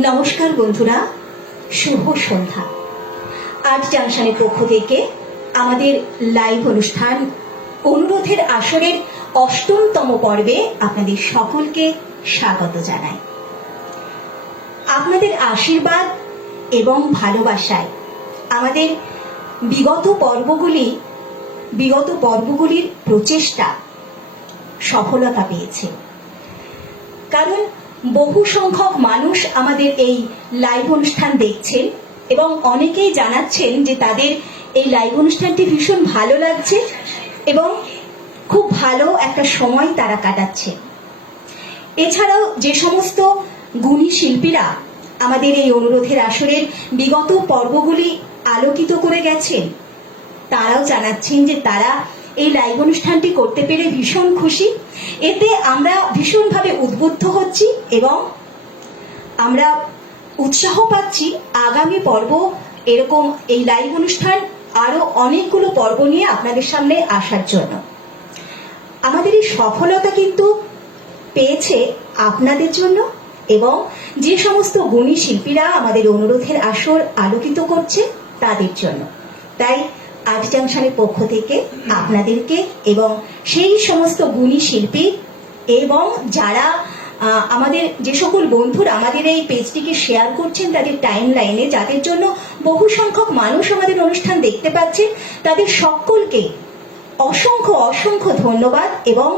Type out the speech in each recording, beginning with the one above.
নমস্কার বন্ধুরা, শুভ সন্ধ্যা। আর্ট জাংশনের পক্ষ থেকে আমাদের লাইভ অনুষ্ঠান অনুরোধের আসরের ৮ম পর্বে আপনাদের সকলকে স্বাগত জানাই। আপনাদের আশীর্বাদ এবং ভালোবাসায় আমাদের বিগত পর্বগুলির প্রচেষ্টা সফলতা পেয়েছে। কারণ বহু সংখ্যক মানুষ আমাদের এই লাইভ অনুষ্ঠান দেখছেন এবং অনেকেই জানাচ্ছেন যে তাদের এই লাইভ অনুষ্ঠানটি ভীষণ ভালো লাগছে এবং খুব ভালো একটা সময় তারা কাটাচ্ছে। এছাড়াও যে সমস্ত গুণী শিল্পীরা আমাদের এই অনুরোধের আসরের বিগত পর্বগুলি আলোকিত করে গেছেন, তারাও জানাচ্ছেন যে তারা এই লাইভ অনুষ্ঠানটি করতে পেরে ভীষণ খুশি। এতে আমরা ভীষণভাবে উদ্বুদ্ধ হচ্ছি এবং আমরা উৎসাহ পাচ্ছি আগামী পর্ব এরকম এই লাইভ অনুষ্ঠান আরো অনেকগুলো পর্ব নিয়ে আপনাদের সামনে আসার জন্য। আমাদের এই সফলতা কিন্তু পেয়েছে আপনাদের জন্য এবং যে সমস্ত গুণী শিল্পীরা আমাদের অনুরোধের আসর আলোকিত করছে তাদের জন্য। তাই আর্ট জাংশনের পক্ষ থেকে আপনাদেরকে এবং সেই সমস্ত গুণী শিল্পী এবং যারা আমাদের যে সকল বন্ধুরা আমাদের এই পেজটিকে শেয়ার করছেন তাদের টাইম লাইনে, যাদের জন্য বহু সংখ্যক মানুষ আমাদের অনুষ্ঠান দেখতে পাচ্ছে, তাদের সকলকে অসংখ্য অসংখ্য ধন্যবাদ এবং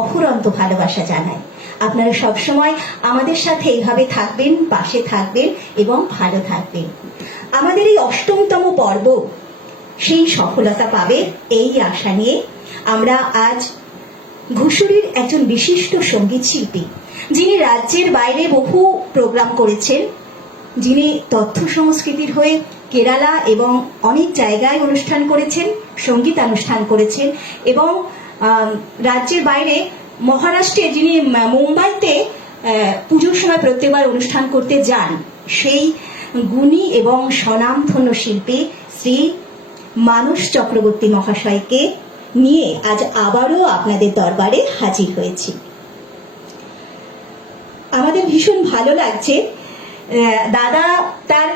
অফুরন্ত ভালোবাসা জানাই। আপনারা সবসময় আমাদের সাথে এইভাবে থাকবেন, পাশে থাকবেন এবং ভালো থাকবেন। আমাদের এই ৮তম পর্ব সেই সফলতা পাবে এই আশা নিয়ে আমরা আজ ঘুষুরির একজন বিশিষ্ট সঙ্গীত শিল্পী, যিনি রাজ্যের বাইরে বহু প্রোগ্রাম করেছেন, যিনি তথ্য সংস্কৃতির হয়ে কেরালা এবং অনেক জায়গায় অনুষ্ঠান করেছেন, সঙ্গীতানুষ্ঠান করেছেন এবং রাজ্যের বাইরে মহারাষ্ট্রে যিনি মুম্বাইতে পুজোর সময় প্রত্যেকবার অনুষ্ঠান করতে যান, সেই গুণী এবং স্বনামধন্য শিল্পী শ্রী মানস চক্রবর্তী মহাশয়কে নিয়ে আজ আবারও আপনাদের দরবারে হাজির হয়েছি। আমাদের ভীষণ ভালো লাগছে, দাদা তার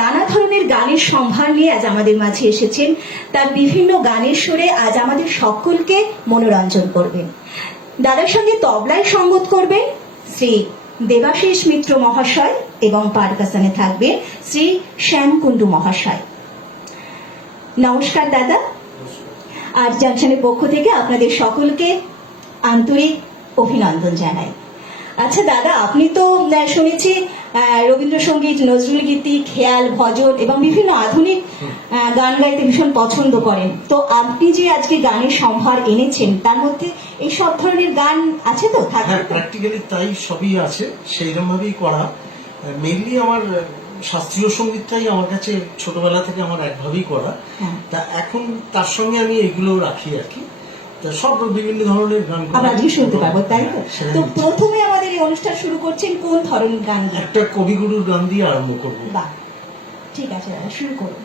নানা ধরনের গানের সম্ভার নিয়ে আজ আমাদের মাঝে এসেছেন। তার বিভিন্ন গানের সুরে আজ আমাদের সকলকে মনোরঞ্জন করবেন। দাদার সঙ্গে তবলায় সঙ্গত করবেন শ্রী দেবাশিস মিত্র মহাশয় এবং পারকাশনে থাকবেন শ্রী শ্যামকুণ্ডু মহাশয়। নমস্কার দাদা, আর্ট জাংশনের পক্ষ থেকে আপনাদের সকলকে আন্তরিক অভিনন্দন জানাই। আচ্ছা দাদা, আপনি তো শুনেছি রবীন্দ্রসঙ্গীত, নজরুল গীতি, খেয়াল, ভজন এবং বিভিন্ন আধুনিক গান গাইতে ভীষণ পছন্দ করেন। তো আপনি যে আজকে গানের সম্ভার এনেছেন তার মধ্যে এই সব ধরনের গান আছে তো? হ্যাঁ, প্র্যাকটিক্যালি তাই সবই আছে, সেইরকম ভাবেই করা। মেইনলি আমার শাস্ত্রীয় সঙ্গীতটাই আমার কাছে ছোটবেলা থেকে আমার একভাবেই করা। তা এখন তার সঙ্গে আমি এগুলো রাখি আর কি। সব বিভিন্ন ধরনের গান আমরা শুনতে পারবো, তাই তো? তো প্রথমে আমাদের এই অনুষ্ঠান শুরু করছেন কোন ধরনের গান? একটা কবিগুরুর গান দিয়ে আরম্ভ করবো। বাহ, ঠিক আছে দাদা, শুরু করুন।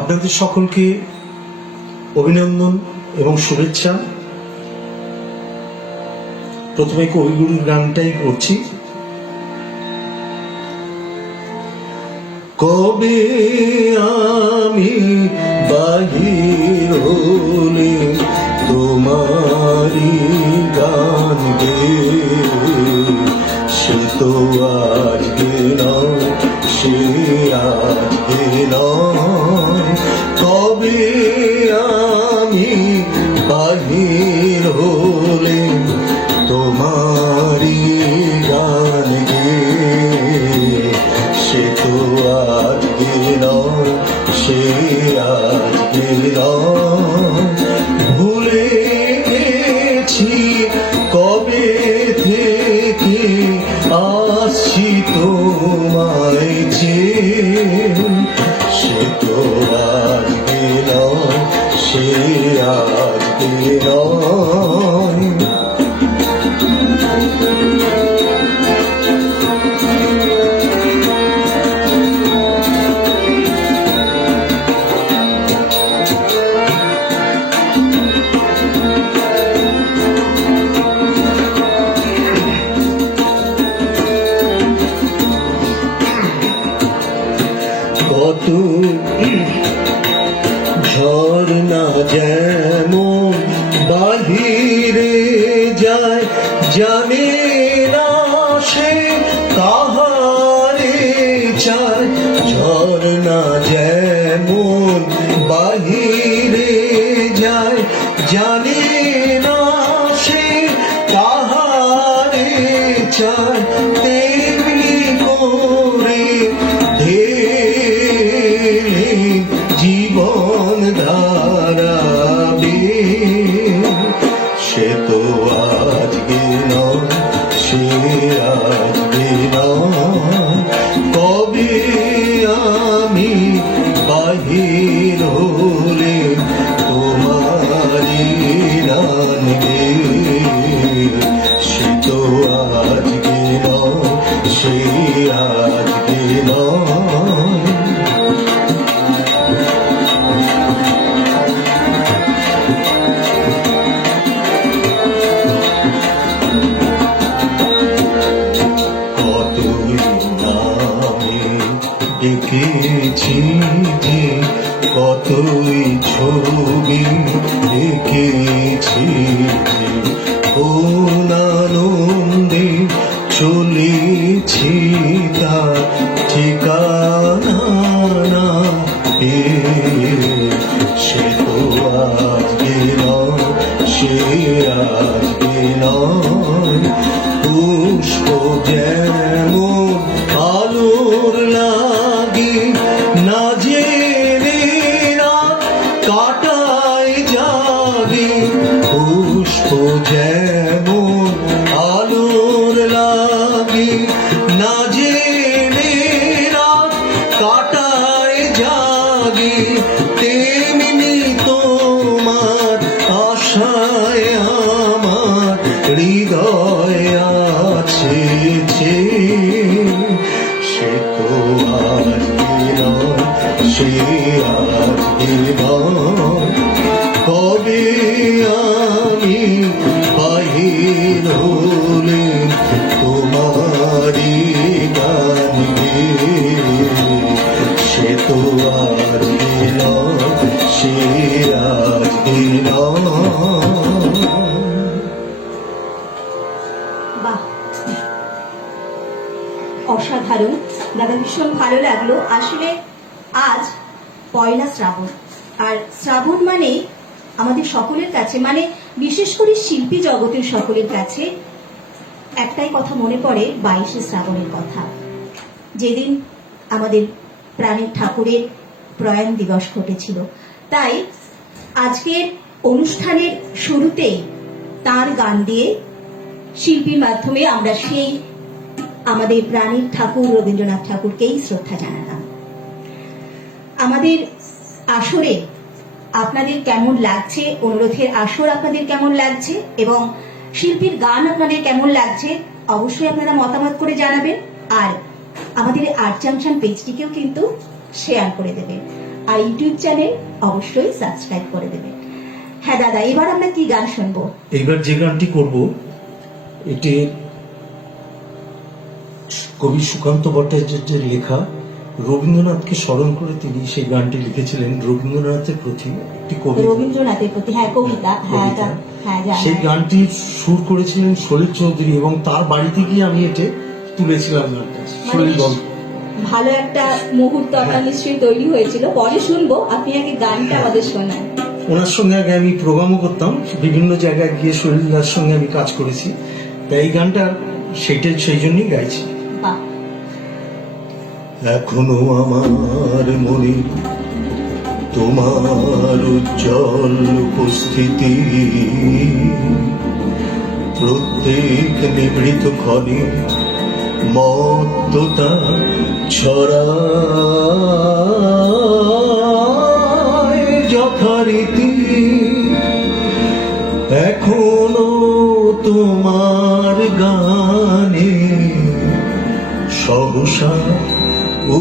আপনাদের সকলকে অভিনন্দন এবং শুভেচ্ছা। প্রথমে কবিগুরুর গানটাই করছি। কবে আমি বাহির হলে তোমারি গান গে, সে তো আজকে নয়, সে আজকে নয়। কবে আমি বাহির হলে তোমারি গান গে, সে তো আজকে নয়, সে আজকে নয়। ভুলে গেছি কবে থেকে আসছি তোমায় যে, সে তো আজকে নয়, সে আজকে নয়। সেই আজকে নয়। কতই নামে ডেকেছি যে, কতই ছবি এঁকেছি যে, কোন আনন্দে চলেছি তার ঠিকানা না পেয়ে। সে তো আজকে নয়, সে আজকে নয়। পুষ্প যেমন আলোর লাগে না জেনে রাত কাটায় যাবে, পুষ্প যেমন আলোর লাগে না জেনে রাত কাটায় যাবে, তেমনি তোমার আশায় আমার হৃদয় আছে যে। সে তো আজকে নয়, সে আজকে নয়। কবে আমি বাহির হলে তোমারি গান গেয়ে, সে তো আজকে নয়, সে আজকে নয়। বাহ, অসাধারণ দাদা, ভীষণ ভালো লাগলো। আসলে আজ পয়লা শ্রাবণ, আর শ্রাবণ মানে আমাদের সকলের কাছে, মানে বিশেষ করে শিল্পী জগতের সকলের কাছে একটাই কথা মনে পড়ে, 22শে শ্রাবণের কথা, যেদিন আমাদের প্রাণের ঠাকুরের প্রয়াণ দিবস ঘটেছিল। তাই আজকের অনুষ্ঠানের শুরুতে তার গান দিয়ে শিল্পীর মাধ্যমে আমরা সেই আমাদের প্রাণের ঠাকুর রবীন্দ্রনাথ ঠাকুরকেই শ্রদ্ধা জানালাম। আমাদের আসরে আপনাদের কেমন লাগছে, অনুরোধের আসর আপনাদের কেমন লাগছে এবং শিল্পীর গান আপনাদের কেমন লাগছে, অবশ্যই আপনারা মতামত করে জানাবেন। আর আমাদের আর্ট জাংশন পেজটিকেও কিন্তু শেয়ার করে দেবেন, আর ইউটিউব চ্যানেল অবশ্যই সাবস্ক্রাইব করে দেবেন। হ্যাঁ দাদা, এবার আমরা কি গান শুনবো? এইবার যে গানটি করব, এটি কবি সুকান্ত ভট্টাচার্যের লেখা। রবীন্দ্রনাথকে স্মরণ করে তিনি সেই গানটি লিখেছিলেন রবীন্দ্রনাথের প্রতি একটি কবিতা, রবীন্দ্রনাথের প্রতি, হ্যাঁ কবিতা, হ্যাঁ হ্যাঁ জানি। সেই গানটির সুর করেছিলেন সলিল চৌধুরী এবং তার বাড়িতে গিয়ে আমি এটা তুলেছিলাম গানটা। সলিল বল ভালো একটা মুহূর্ত আপনার নিশ্চয়ই তৈরি হয়েছিল। পরে শুনবো, আপনি আগে গানটা আমাদের শোনান। ওনার সঙ্গে আগে আমি প্রোগ্রামও করতাম, বিভিন্ন জায়গায় গিয়ে সলিলদার সঙ্গে আমি কাজ করেছি, তাই এই গানটা সেই জন্যই গাইছি। বাহ, এখনো আমার মনে তোমার উজ্জ্বল উপস্থিতি, প্রত্যেক নিভৃত ক্ষণে মত্ততা ছড়ায় যথারীতি। এখনো তোমার গানে সহসা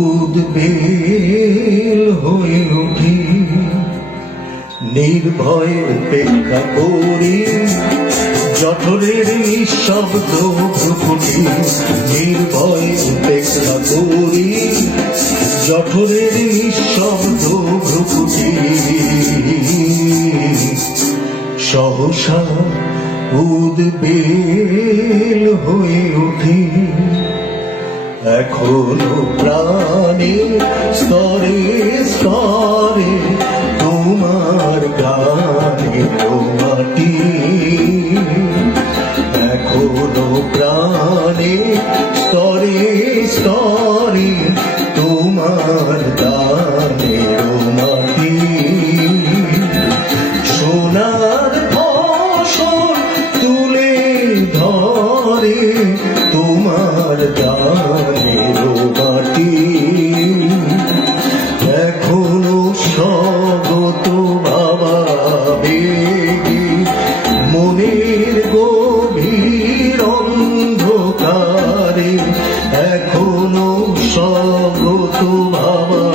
উদ্বেল হয়ে উঠি, নির্ভয় উপেক্ষা করি জঠরের নিঃশব্দ ভ্রুকুটি। নির্ভয় উপেক্ষা করি জঠরের নিঃশব্দ ভ্রুকুটি। সহসা উদ্বেল হয়ে উঠি, এখনো প্রাণে স্তরে স্তরে তোমার গানের মাটি। এখনো প্রাণে স্তরে স্তরে তোমার গানের মাটি। সোনার ফসল তুলে ধরে তোমার গানের মাটি। এখনো স্বগত বাবা বেগে মনের গভীর অন্ধকারে এখনো স্বগত ভাবা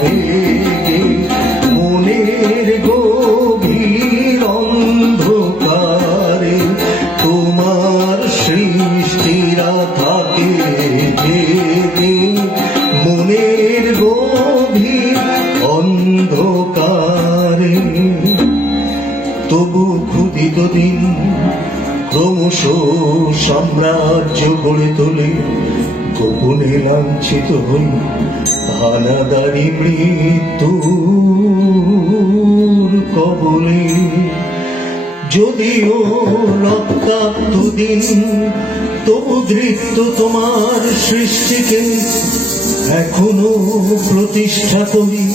ভেগে মনের গভীর অন্ধকারে তোমার সৃষ্টিরা থাকে জেগে মনের গভীর অন্ধকারে। তবু ক্ষুদিত দিন ক্রমশ সাম্রাজ্য গড়ে তোলে, গোপনে লাঞ্ছিত হই হানাদারি মৃত্যুর কবলে। যদিও রক্তাক্ত দিন তবু ধৃত তোমার সৃষ্টিকে এখনো প্রতিষ্ঠা করি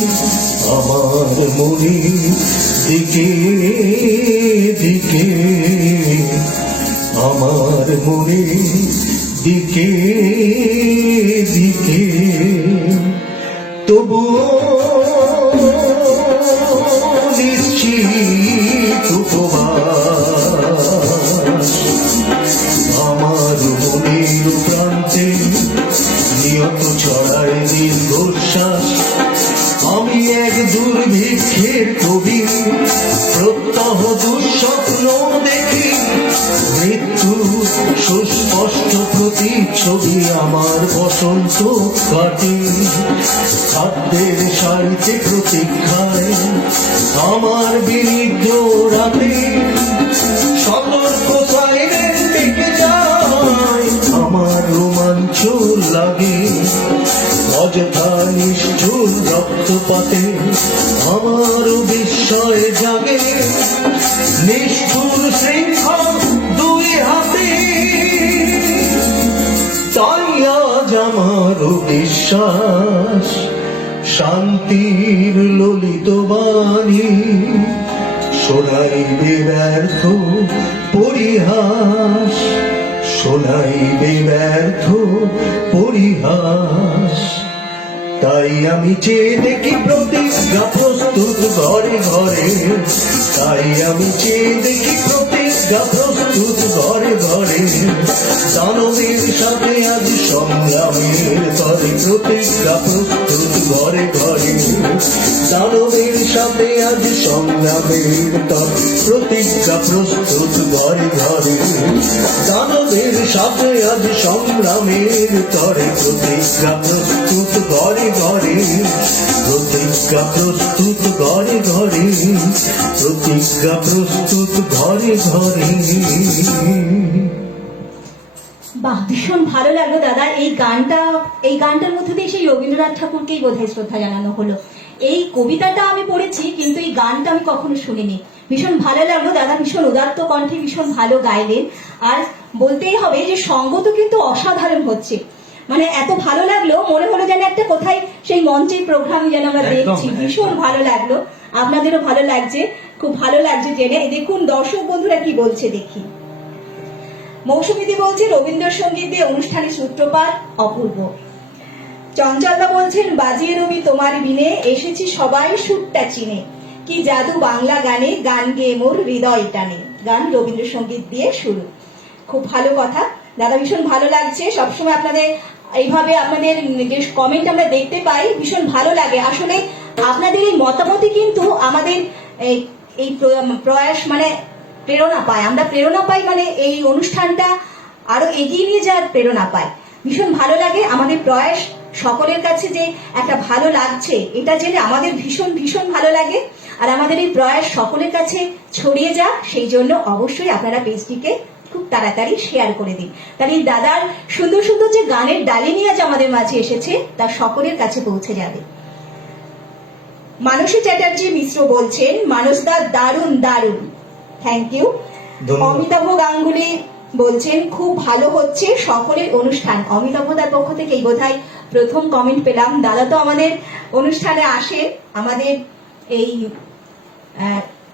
আমার মনে দিকে দিকে, আমার মনে দিকে দিকে। তবুও নিশ্চিত উপবাস আমার মনের প্রান্তে নিয়ত ছড়ায় দীর্ঘশ্বাস। আমি এক দুর্ভিক্ষের কবি, প্রত্যহ দুঃস্বপ্ন দেখি, মৃত্যু সুস্পষ্ট প্রতিচ্ছবি আমার বসন্ত কাটে। খাদ্যের সারিতে প্রতীক্ষায় আমার বিনিদ্ধ রাতে সতর্ক সাইরেন ডেকে যায়, আমার রোমাঞ্চ লাগে অযথা নিষ্ঠুর রক্তপাতে আমার বিস্ময় জাগে। নিষ্ঠুর শৃঙ্খল দুই হাতে, তাই আজ আমার বিশ্বাস শান্তির ললিত বাণী শোনাইবে ব্যর্থ পরিহাস, শোনাইবে ব্যর্থ পরিহাস। তাই আমি চেয়ে দেখি প্রতিজ্ঞা প্রস্তুত ঘরে ঘরে, তাই আমি চেয়ে দেখি প্রতিজ্ঞা প্রস্তুত ঘরে ঘরে। দানবের সাথে আজ সংগ্রামের তরে প্রতিজ্ঞা প্রস্তুত ঘরে ঘরে, দানবের সাথে আজ সংগ্রামের তরে প্রতিজ্ঞা প্রস্তুত ঘরে ঘরে, দানবের সাথে আজ সংগ্রামের তরে প্রতিজ্ঞা প্রস্তুত ঘরে ঘরে, প্রতিজ্ঞা প্রস্তুত ঘরে ঘরে, প্রতিজ্ঞা প্রস্তুত ঘরে ঘরে। বাহ, ভীষণ ভালো লাগলো দাদা। এই গানটার মধ্যে দিয়ে সেই রবীন্দ্রনাথ ঠাকুরকেই বোধহয় শ্রদ্ধা জানানো হলো। এই কবিতাটা আমি পড়েছি কিন্তু এই গানটা আমি কখনো শুনিনি। ভীষণ ভালো লাগলো দাদা, ভীষণ উদাত্ত কণ্ঠে ভীষণ ভালো গাইলেন। আর বলতেই হবে যে সঙ্গ তো কিন্তু অসাধারণ হচ্ছে, মানে এত ভালো লাগলো মনে হলো যেন একটা কোথায় সেই মঞ্চের প্রোগ্রাম যেন আমরা দেখছি। ভীষণ ভালো লাগলো, আপনাদেরও ভালো লাগছে, খুব ভালো লাগছে জেনে। দেখুন দর্শক বন্ধুরা কি বলছে দেখি। মৌসুমীদি বলছে রবীন্দ্রসঙ্গীত দিয়ে অনুষ্ঠানের সূত্রপাত অপূর্ব। চঞ্চলদা বলছেন বাজিয়ে রবি তোমার বিনে এসেছি সবাই সুরটা চিনে, কি জাদু বাংলা গানে গান গেয়ে মোর হৃদয় টানে। গান রবীন্দ্রসঙ্গীত দিয়ে শুরু, খুব ভালো কথা দাদা, ভীষণ ভালো লাগছে। সবসময় আপনাদের এইভাবে আপনাদের যে কমেন্ট আমরা দেখতে পাই ভীষণ ভালো লাগে। আসলে আপনাদের এই মতামতই কিন্তু আমাদের এই প্রয়াস মানে প্রেরণা পায়, আমরা প্রেরণা পাই, মানে এই অনুষ্ঠানটা আরো এগিয়ে নিয়ে যাওয়ার প্রেরণা পাই। ভীষণ ভালো লাগে আমাদের প্রয়াস সকলের কাছে যে একটা ভালো লাগছে এটা জেনে আমাদের ভীষণ ভীষণ ভালো লাগে। আর আমাদের এই প্রয়াস সকলের কাছে ছড়িয়ে যাক সেই জন্য অবশ্যই আপনারা পেজটিকে খুব তাড়াতাড়ি শেয়ার করে দিন। তাহলে এই দাদার সুন্দর সুন্দর যে গানের ডালি নিয়ে আজ আমাদের মাঝে এসেছে তা সকলের কাছে পৌঁছে যাবে। মানসী চ্যাটার্জি মিশ্র বলছেন মানসদা দারুণ দারুণ, থ্যাংক ইউ। অমিতাভ গাঙ্গুলি বলছেন খুব ভালো হচ্ছে সকলের অনুষ্ঠান। অমিতাভদার পক্ষ থেকে এই বোধহয় প্রথম কমেন্ট পেলাম। দাদা তো আমাদের অনুষ্ঠানে আসে, আমাদের এই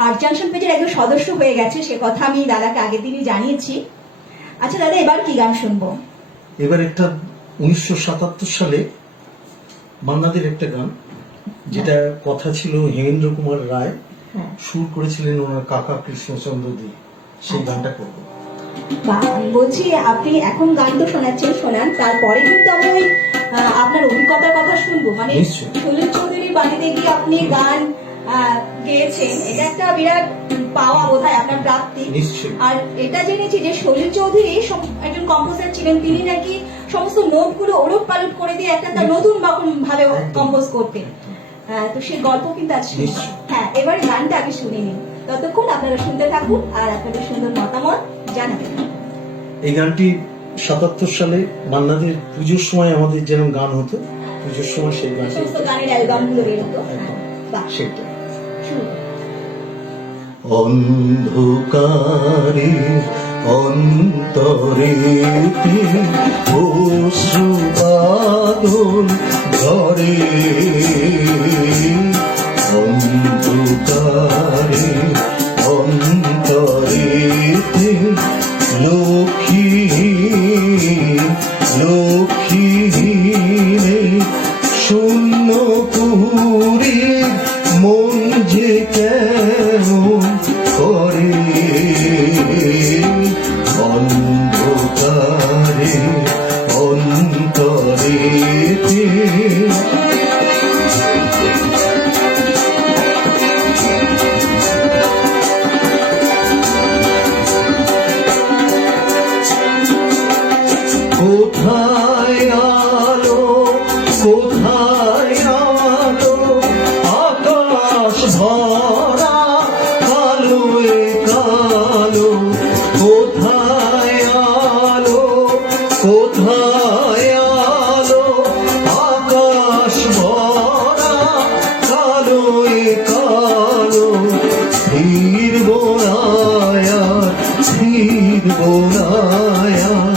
আর্ট জাংশন পেজের একজন সদস্য হয়ে গেছে, সে কথা আমি দাদাকে আগের দিনই জানিয়েছি। আচ্ছা দাদা, এবার কি গান শুনবো? এবার একটা 1977 সালে মান্নাদের একটা গান, যেটা কথা ছিল হেমেন্দ্র কুমার রায়, সুর করেছিলেন ওনার কাকা কৃষ্ণচন্দ্র দে, সেই গানটা করবো। বা আমি বলছি আপনি এখন গান তো শোনাচ্ছেন, শোনান, তারপরে কিন্তু আমরা ওই আপনার অভিজ্ঞতার কথা শুনবো। মানে নিশ্চয়ই। সলিল চৌধুরীর বাড়িতে গিয়ে আপনি গান গেয়েছেন, এটা একটা বিরাট পাওয়া বোধহয় আপনার প্রাপ্তি। নিশ্চয়ই। আর এটা জেনেছি যে সলিল চৌধুরী একজন কম্পোজার ছিলেন, তিনি নাকি সমস্ত নোটগুলো ওলট পালট করে দিয়ে একটা তার নতুন রকম ভাবে কম্পোজ করতেন। তো সেই গল্প কিন্তু আজ শুনবো। নিশ্চয়ই। হ্যাঁ, এবার গানটা আগে শুনে নিন, ততক্ষণ আপনারা শুনতে থাকুন আর আপনাদের সুন্দর মতামত জানাবেন। এই গানটি 77 সালে মান্নাদের পুজোর সময় আমাদের যেরকম গান হতো, পুজোর সময় সেই গানটি সমস্ত গানের অ্যালবামগুলো বেরোতো। একদম। বাহ, সেটা। শুরু। অন্ধকারে অন্তরেতে অশ্রু বাদল ঝরে, অন্ধকারে অন্তরেতে লক্ষ্মীহীনে শূন্য পুরী মন যে কেমন করে, অন্ধকারে অন্তরেতে কোথায় আলো, কোথায় আলো, আকাশ ভরা কালো এ কালো, কোথায় আলো, কোথায় আলো, আকাশ ভরা কালো এ কালো, ফিরব না আর, ফিরব না আর,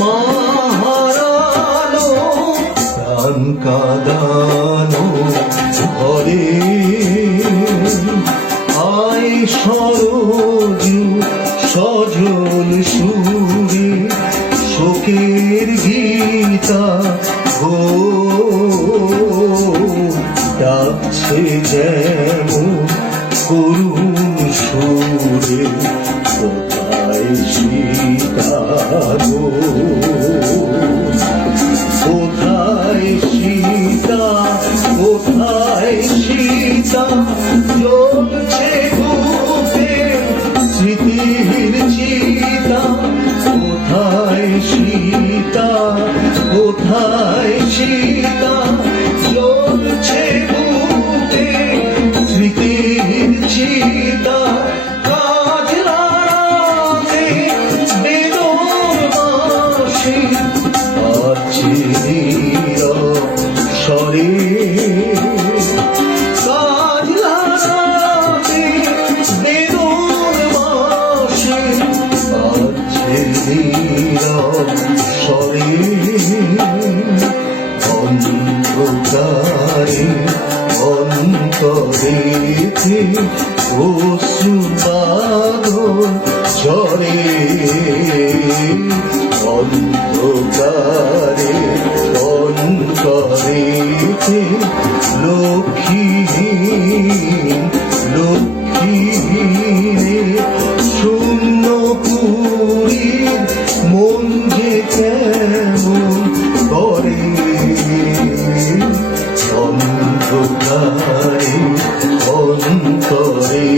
মাহারানো প্রাণ কাঁদানো ঘরে, আয় সরজু সজল সুরে শোকের গীতা গো, ডাকছে যেমন করুণ সুরে, কোথায় সীতা গো, কোথায় সীতা, কোথায় সীতা, জ্বলছে বুকে স্মৃতির চিতা, কোথায় সীতা, কোথায় সীতা, জ্বলছে বুকে স্মৃতির চিতা, কাজ লাগাতে বেদন বাঁশি বাজছে নীরব স্বরে, কাজ লাগাতে বেদন বাঁশি বাজছে নীরব স্বরে, অন্ধকারে অন্তরেতে অশ্রু বাদল ঝরে, অন্ধকারে অন্তরেতে লক্ষ্মীহীনে শূন্য পুরীর মন যে কেমন করে, অন্ধকারে অন্তরেতে।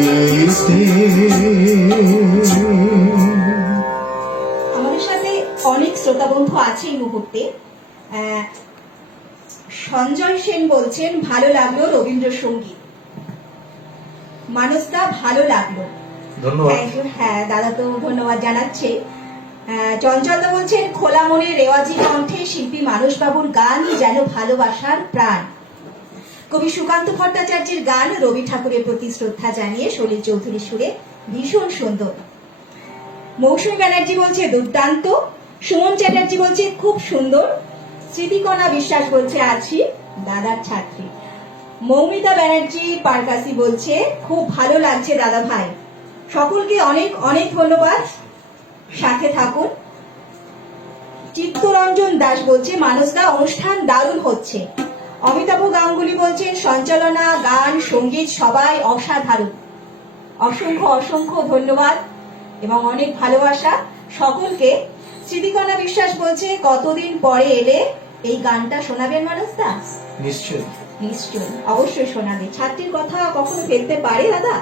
আমাদের সাথে অনেক শ্রোতা বন্ধু আছে এই মুহূর্তে। সঞ্জয় সেন বলছেন ভালো লাগলো রবীন্দ্রসঙ্গীত। মানসদা ভালো লাগলো, ধন্যবাদ। হ্যাঁ দাদা তো ধন্যবাদ জানাচ্ছে। চঞ্চলদা বলছেন খোলা মনে রেওয়াজি কণ্ঠে শিল্পী মানসবাবুর গান যেন ভালোবাসার প্রাণ। কবি সুকান্ত ভট্টাচার্যের গান রবি ঠাকুরের প্রতি শ্রদ্ধা জানিয়ে সলিল চৌধুরী সুরে ভীষণ সুন্দর। মৌসুমী ব্যানার্জি বলছে দুর্দান্ত। সুমন চ্যাটার্জি বলছে খুব সুন্দর। স্মৃতিকণা বিশ্বাস বলছে আছি দাদার ছাত্রী। মৌমিতা ব্যানার্জি পারকাসি বলছে খুব ভালো লাগছে দাদা ভাই। সকলকে অনেক অনেক ধন্যবাদ, সাথে থাকুন। চিত্তরঞ্জন দাস বলছে মানসদা অনুষ্ঠান দারুণ হচ্ছে। অমিতাভ গাঙ্গুলি বলছেন সঞ্চালনা, গান, সঙ্গীত সবাই অসাধারণ। অসংখ্য অসংখ্য ধন্যবাদ এবং অনেক ভালোবাসা। সকলকে। স্মৃতিকণা বিশ্বাস বলছে কতদিন পরে এলে এই গানটা শোনাবেন মানসদা? নিশ্চয়ই নিশ্চয়ই, অবশ্যই শোনাবে। ছাত্রীর কথা কখনো ফেলতে পারে দাদা?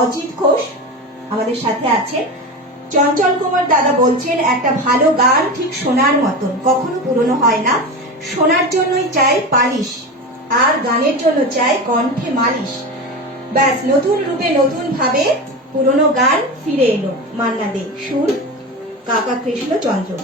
অজিত ঘোষ আমাদের সাথে আছেন। চঞ্চল কুমার দাদা বলছেন একটা ভালো গান ঠিক শোনার মতন, কখনো পুরনো হয় না। শোনার জন্যই চাই পালিশ, আর গানের জন্য চাই কণ্ঠে মালিশ। ব্যাস, নতুন রূপে নতুন ভাবে পুরনো গান ফিরে এলো। মান্না দে, সুর কাকা কৃষ্ণ চঞ্চল।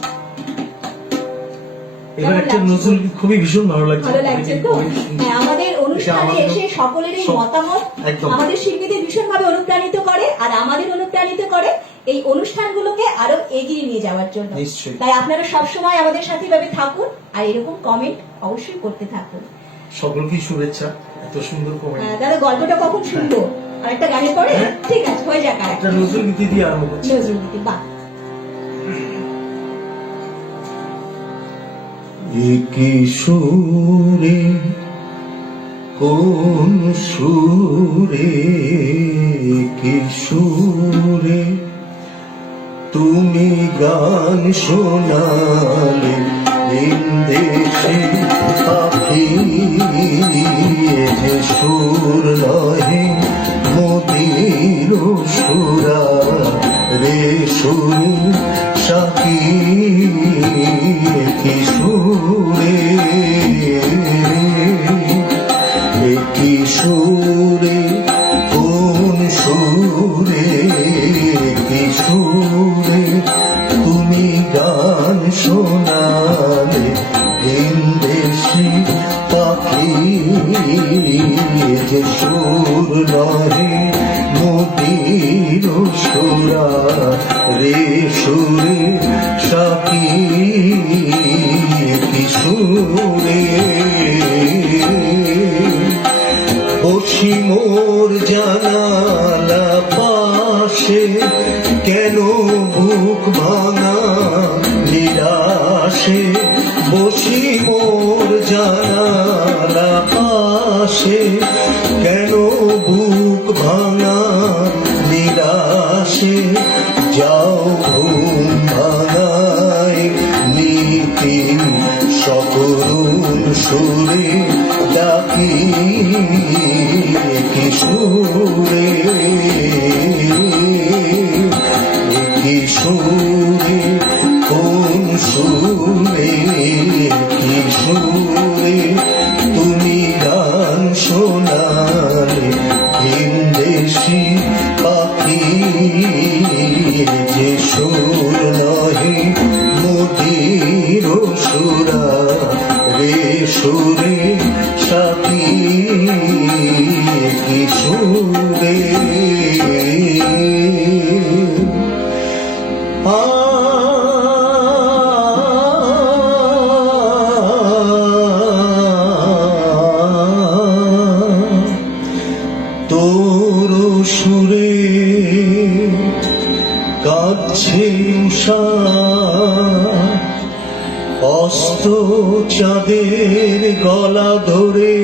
এবার একটা নজরুল গীত খুবই ভীষণ ভালো লাগছে। ভালো লাগছে তো? হ্যাঁ, আমাদের অনুষ্ঠানে এসে সকলেরই মতামত একদম। আমাদের শিল্পীদের ভীষণভাবে অনুপ্রাণিত করে, আর আমাদের অনুপ্রাণিত করে এই অনুষ্ঠানগুলোকে আরো এগিয়ে নিয়ে যাওয়ার জন্য। নিশ্চয়ই। তাই আপনারা সবসময় আমাদের সাথে এভাবে থাকুন, আর এরকম কমেন্ট অবশ্যই করতে থাকুন। সকলকেই শুভেচ্ছা, এত সুন্দর কমেন্ট। দাদা, গল্পটা কখন শুনবো? আর একটা গানের পরে? হ্যাঁ। ঠিক আছে, হয়ে যাক। আর একটা নজরুল গীতি দিয়ে আরম্ভ করছি। নজরুল গীতি, বাহ। কি সুরে, কোন সুরে, কি সুরে তুমি গান শোনালে বিন্দেশে পাখি, যে সুর নহে মোদির সুরা রে সুরে সাকি, কি সুরে, কি সুরে, কোন সুরে, কি সুরে তুমি গান শোনালে বিন্দেশি পাখি, যে সুর নহে মোদির সুরা রে সুরে সাকি, কি সুরে বসি মোর জানালা পাশে, কেন বুক ভাঙা নিরাশে, বসি মোর জানালা পাশে, কেন বুক ভাঙা নিরাশে, যাও ঘুম ভাঙায় নীতি সকরুণ সুরে ডাকি, কি সুরে, কি সুরে, কোন সুরে, কি সুরে তুমি গান শোনালে ভিনদেশি পাখি, যে সুর নহে মোদির সুরা রে সুরে সাথী, কি সুরে তোর সুরে কাঁদছে উষা, অস্ত চাঁদের গলা ধরে,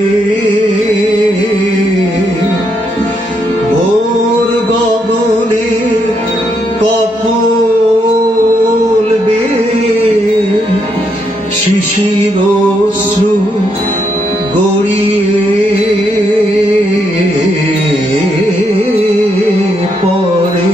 ভোর গগনে কপল বে, শিশির অশ্রু গড়িয়ে পড়ে,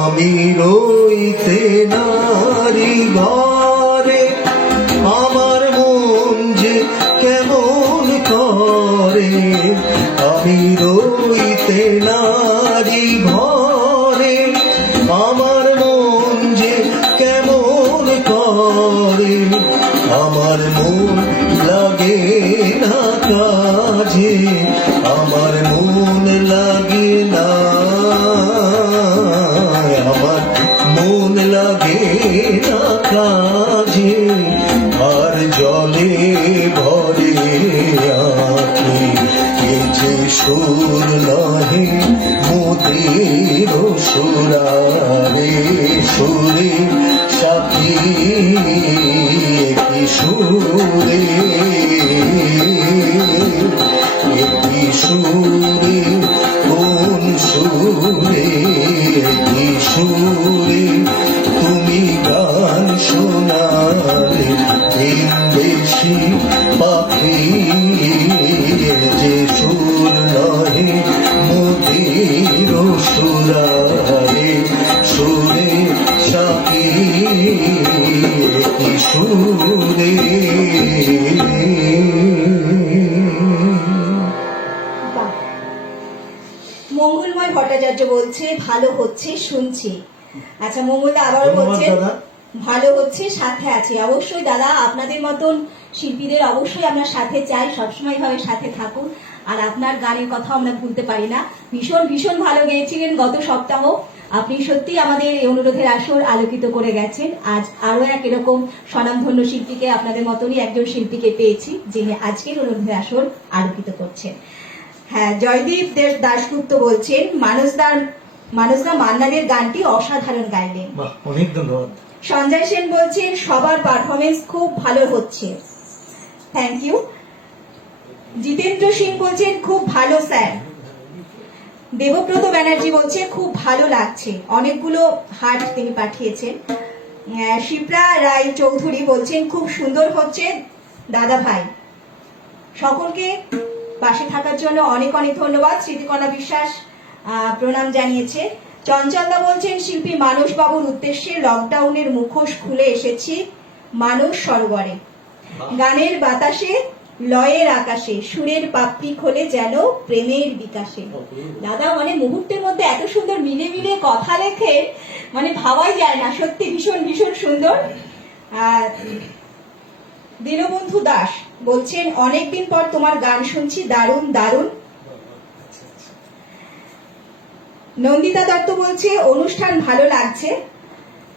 আমি রইতে নারী ঘরে, আমার মন যে কেমন করে, আমি রইতে নারী ঘরে, আমার মন যে কেমন করে, আমার মন লাগে না কাজে, আমার মন লাগে না, আমার মন লাগে না কাজে, আর জলে ভরে আঁখি, এ যে সুর নহে মোদের সুরা রে সুরে সাথী, কি সুরে, কি সুরে ভালো হচ্ছে শুনছি। আচ্ছা মঙ্গলদা আবারও ধন্যবাদ বলছেন দাদা। ভালো হচ্ছে, সাথে আছে। অবশ্যই দাদা, আপনাদের মতন শিল্পীদের অবশ্যই আমরা সাথে চাই, সবসময় ভাবে সাথে থাকুন। আর আপনার গানের কথা আমরা ভুলতে পারি না। ভীষণ ভীষণ ভালো গেয়েছিলেন গত সপ্তাহ। আপনি সত্যি আমাদের এই অনুরোধের আসর আলোকিত করে গেছেন। আজ আরো এক এরকম স্বনামধন্য শিল্পীকে, আপনাদের মতনই একজন শিল্পীকে পেয়েছি, যিনি আজকের অনুরোধের আসর আলোকিত করছেন। হ্যাঁ, জয়দীপ দাশগুপ্ত বলছেন মানুষদা মান্নাদের গানটি অসাধারণ গাইলেন। বাহ, অনেক ধন্যবাদ। সঞ্জয় সেন বলছেন সবার পারফরমেন্স খুব ভালো হচ্ছে, থ্যাংক ইউ। জিতেন্দ্র সিং বলছেন খুব ভালো স্যার। দেবব্রত ব্যানার্জি বলছে খুব ভালো লাগছে, অনেকগুলো হার্ট তিনি পাঠিয়েছেন। শিপ্রা রায় চৌধুরী বলছেন খুব সুন্দর হচ্ছে দাদা ভাই। সকলকে পাশে থাকার জন্য অনেক অনেক ধন্যবাদ। স্মৃতিকণা বিশ্বাস প্রণাম জানিয়েছে। চঞ্চলদা বলছেন শিল্পী মানস বাবুর উদ্দেশ্যে লকডাউনের মুখোশ খুলে এসেছি মানস সরোবরে, গানের বাতাসে লয়ের আকাশে, সুরের পাপড়ি খোলে যেন প্রেমের বিকাশে। দাদা মানে মুহূর্তের মধ্যে এত সুন্দর মিলে মিলে কথা লেখে, মানে ভাবাই যায় না, সত্যি ভীষণ ভীষণ সুন্দর। দীনবন্ধু দাস বলছেন অনেকদিন পর তোমার গান শুনছি, দারুণ দারুণ। নন্দিতা দত্ত বলছে অনুষ্ঠান ভালো লাগছে।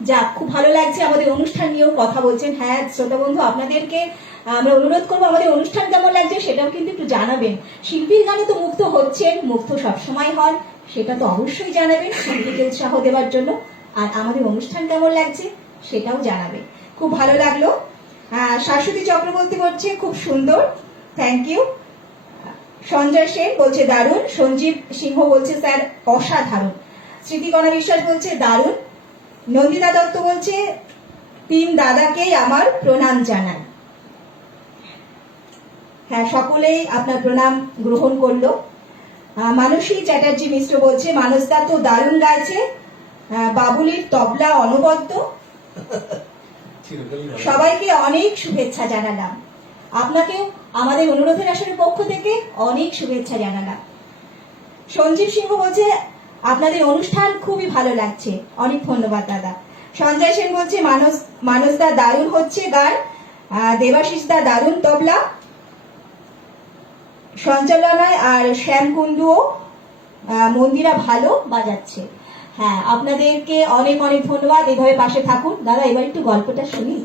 যাক, খুব ভালো লাগছে। আমাদের অনুষ্ঠান নিয়েও কথা বলছেন। হ্যাঁ শ্রোতা বন্ধু, আপনাদেরকে আমরা অনুরোধ করবো আমাদের অনুষ্ঠান কেমন লাগছে সেটাও কিন্তু একটু জানাবেন। শিল্পীর গানে তো মুগ্ধ হচ্ছেন, মুগ্ধ সবসময় হন, সেটা তো অবশ্যই জানাবেন শিল্পীকে উৎসাহ দেওয়ার জন্য। আর আমাদের অনুষ্ঠান কেমন লাগছে সেটাও জানাবেন। খুব ভালো লাগলো। শাশ্বতী চক্রবর্তী বলছে খুব সুন্দর, থ্যাংক ইউ। সঞ্জয় সেন বলছে দারুণ। সঞ্জীব সিংহ বলছে স্যার অসাধারণ। স্মৃতিকণা বিশ্বাস বলছে দারুণ। নন্দিতা দত্ত বলছে তিন দাদাকেই আমার প্রণাম জানাই। হ্যাঁ, সকলেই আপনার প্রণাম গ্রহণ করলো। মানসী চ্যাটার্জি মিশ্র বলছে মানসদা তো দারুণ গাইছে, বাবুলির তবলা অনবদ্য। সবাইকে অনেক শুভেচ্ছা জানালাম। আপনাকেও আমাদের অনুরোধের আসরের পক্ষ থেকে অনেক শুভেচ্ছা জানালাম। সঞ্জীব সিংহ বলছে আপনাদের অনুষ্ঠান খুবই ভালো লাগছে, অনেক ধন্যবাদ দাদা। সঞ্জয় সেন বলছে মানসদা দারুণ হচ্ছে গান, দেবাশিস দা দারুণ তবলা সঞ্চালনায়, আর শ্যাম কুন্ডুও মন্দিরা ভালো বাজাচ্ছে। হ্যাঁ, আপনাদেরকে অনেক অনেক ধন্যবাদ। এভাবে পাশে থাকুন। দাদা এবার একটু গল্পটা শুনি।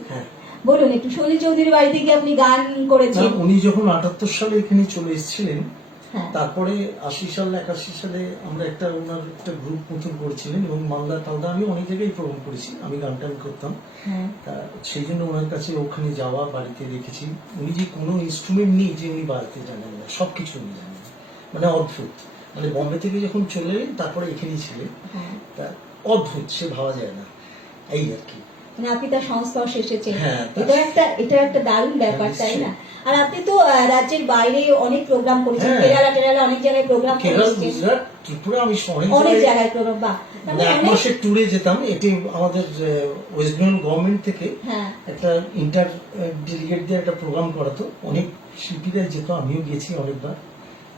বলুন একটু। সলিল চৌধুরীর বাড়িতে গিয়ে আপনি গান করেছেন। উনি যখন 78 সালে এখানে চলে এসেছিলেন, তারপরে 80 সাল 81 সালে আমরা ওনার একটা গ্রুপ মতন করেছিলেন, এবং মালদা টালদা আমি অনেক জায়গায় প্রোগ্রাম করেছি, আমি গান টান করতাম। তা সেই জন্য ওনার কাছে ওখানে যাওয়া, বাড়িতে দেখেছি উনি যে কোনো ইনস্ট্রুমেন্ট নেই যে উনি বাড়িতে জানেন না, সবকিছু উনি জানেন, মানে অদ্ভুত। মানে বম্বে থেকে যখন চলে এলেন তারপরে এখানেই ছিলেন, তা অদ্ভুত, সে ভাবা যায় না, এই আর কি। মানে আপনি তার সংস্পর্শে এসেছেন, এটা একটা দারুণ ব্যাপার, তাই না? আর আপনি তো রাজ্যের বাইরে অনেক প্রোগ্রাম করেছেন, কেরালা অনেক জায়গায় প্রোগ্রাম করেছেন, গুজরাট, ত্রিপুরা, আমি অনেক জায়গায় প্রোগ্রাম। বা এক মাসের ট্যুরে যেতাম। এটি আমাদের ওয়েস্ট বেঙ্গল গভর্নমেন্ট থেকে একটা ইন্টার ডেলিগেট দিয়ে একটা প্রোগ্রাম করাতো, অনেক শিল্পীরা যেত, আমিও গেছি অনেকবার।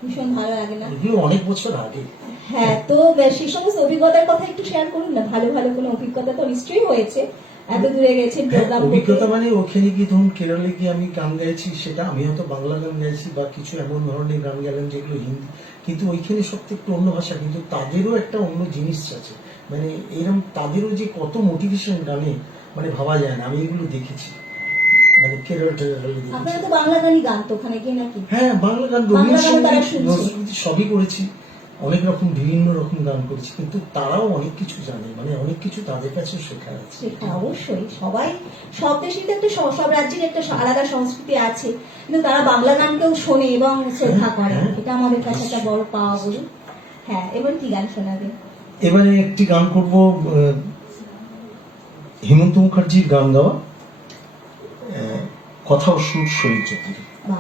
ভীষণ ভালো লাগে না? এগুলো অনেক বছর আগে। হ্যাঁ, তো সেই সমস্ত অভিজ্ঞতার কথা একটু শেয়ার করুন না। ভালো ভালো কোনো অভিজ্ঞতা তো নিশ্চয়ই হয়েছে, এত দূরে গেছেন প্রোগ্রাম। অভিজ্ঞতা মানে ওখানে গিয়ে ধরুন কেরলে গিয়ে আমি গান গাইছি, সেটা আমি হয়তো বাংলা গান গাইছি বা কিছু এমন ধরনের গান গেলাম যেগুলো হিন্দি, কিন্তু ওইখানে সত্যি একটু অন্য ভাষা, কিন্তু তাদেরও একটা অন্য জিনিস আছে, মানে এরকম তাদেরও যে কত মোটিভেশন গানে, মানে ভাবা যায় না। আমি এগুলো দেখেছি, মানে কেরল দেখেছি। আপনারা তো বাংলা গানই গান তো ওখানে গিয়ে নাকি? হ্যাঁ, বাংলা গান, রবীন্দ্রসঙ্গীত সবই করেছি, অনেক রকম বিভিন্ন রকম গান করেছি, কিন্তু তারাও অনেক কিছু জানে, মানে অনেক কিছু তাদের কাছে শেখার আছে। সেটা অবশ্যই, সবাই সব দেশেই তো একটা, সব রাজ্যের একটা আলাদা সংস্কৃতি আছে, কিন্তু তারা বাংলা গানকেও শোনে এবং শ্রদ্ধা করে, এটা আমাদের কাছে একটা বড় পাওয়া বলুন। হ্যাঁ, এবার কি গান শোনাবে? এবারে একটি গান করব, হেমন্ত মুখার্জির গান গাওয়া, কথা ও সুর শরীর জ্যোতি।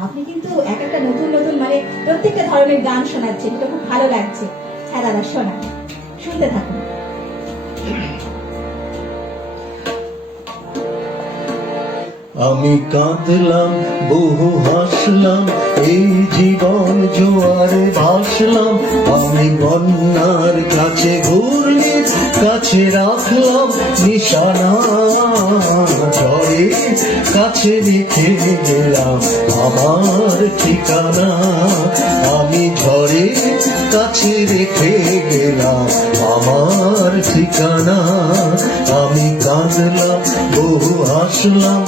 আপনি কিন্তু একটা নতুন নতুন মানে প্রত্যেকটা ধরনের গান শোনাচ্ছেন, এটা খুব ভালো লাগছে। হ্যাঁ দাদা, শোনা, শুনতে থাকুন। আমি কাঁদলাম, বহু হাসলাম, এই জীবন জোয়ারে ভাসলাম, আমি বন্যার কাছে ঘুরলি কাছে রাখলাম নিশানা, ঝড়ের কাছে রেখে গেলাম আমার ঠিকানা। আমি ঝড়ের কাছে রেখে গেলাম আমার ঠিকানা। আমি কাঁদলাম বহু হাসলাম,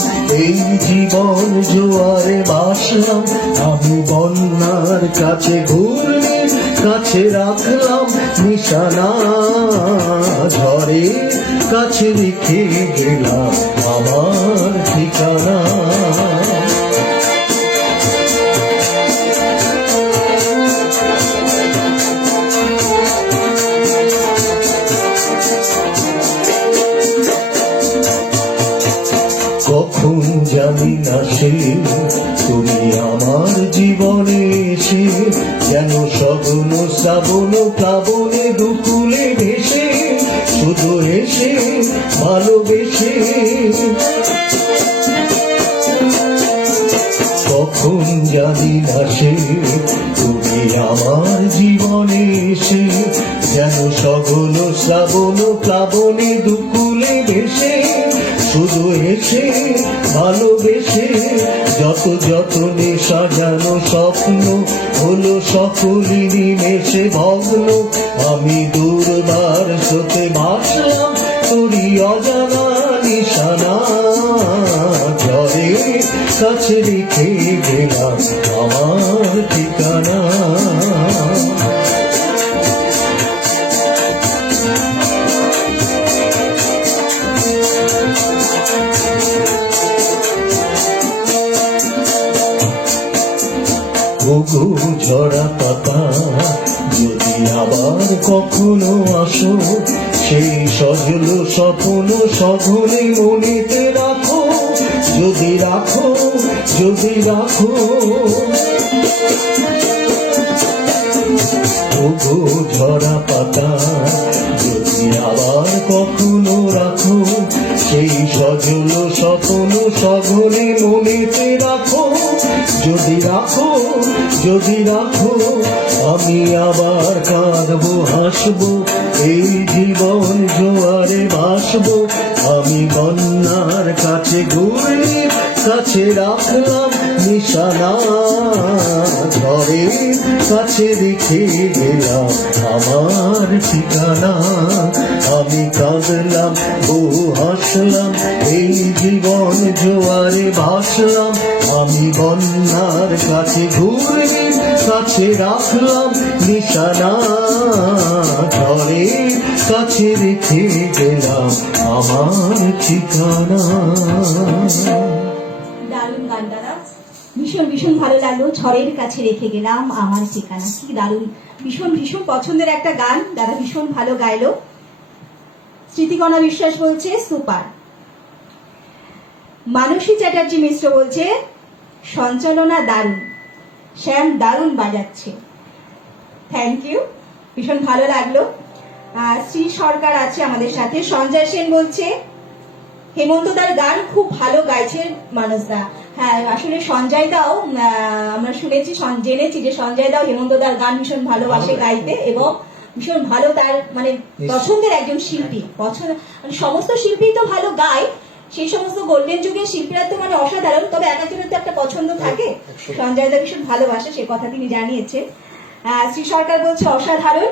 এই জীবন জোয়ারে ভাসলাম। আমি বন্যার কাছে ঘূর্ণির কাছে রাখলাম নিশানা, ঝড়ের কাছে রেখে গেলাম আমার ঠিকানা। কখন জানি না সে তুমি আমার জীবনে এসে, যেন সগুন শ্রাবণ প্লাবনে দুকুলে ভেসে, শুধু এসে ভালোবেসে। কখন জানি না সে তুমি আমার জীবনে এসে, যেন সগুন শ্রাবণ প্লাবনে দুকুলে ভেসে, শুধু এসে ভালোবেসে। যত যতনে সাজানো স্বপ্ন হলো সকলই নিমেষে ভগ্ন। আমি দুর্বার স্রোতে ভাসলাম তোরই অজানা নিশানা, ঝড়ের কাছে রেখে গেলাম আমার ঠিকানা। ওগো ঝরা পাতা, যদি আবার কখনো আসো, সেই সজল স্বপ্ন সঘনে মনেতে রাখো। যদি রাখো, যদি রাখো। ওগো ঝরা পাতা, যদি আবার কখনো রাখো, সেই সজল স্বপ্ন সঘনে মনেতে রাখো। যদি রাখো, যদি রাখো। আমি আবার কাঁদবো হাসবো, এই জীবন জোয়ারে ভাসবো। আমি বন্যার কাছে ঘূর্ণির কাছে রাখলাম নিশানা, ঝড়ের কাছে রেখে গেলাম আমার ঠিকানা। আমি কাঁদলাম বহু হাসলাম, এই জীবন জোয়ারে ভাসলাম। আমি বন্যার কাছে ঘূর্ণির কাছে রাখলাম নিশানা, ঝড়ের কাছে রেখে গেলাম আমার ঠিকানা। দারুণ গান দাদা, ভীষণ ভীষণ ভালো লাগলো। ঝড়ের কাছে রেখে গেলাম আমার ঠিকানা, কি দারুণ, ভীষণ ভীষণ পছন্দের একটা গান দাদা, ভীষণ ভালো গাইলো। স্মৃতিকণা বিশ্বাস বলছে সুপার। মানসী চ্যাটার্জি মিশ্র বলছে সঞ্চালনা দারুণ, শ্যাম দারুণ বাজাচ্ছে। থ্যাংক ইউ, ভীষণ ভালো লাগলো। শ্রী সরকার আছে আমাদের সাথে। সঞ্জয় সেন বলছে হেমন্তদার গান খুব ভালো গাইছেন মানসদা। হ্যাঁ, আসলে সঞ্জয় দাও আমরা শুনেছি, জেনেছি যে সঞ্জয় দাও হেমন্তদার গান ভীষণ ভালোবাসে গাইতে, এবং ভীষণ ভালো তার মানে পছন্দের একজন শিল্পী। পছন্দ মানে সমস্ত শিল্পী তো ভালো গায়, সেই সমস্ত গোল্ডেন যুগের শিল্পীরা তো মানে অসাধারণ, তবে এক একজনের তো একটা পছন্দ থাকে। সঞ্জয় দা ভীষণ ভালোবাসে, সে কথা তিনি জানিয়েছেন। শ্রী সরকার বলছে অসাধারণ,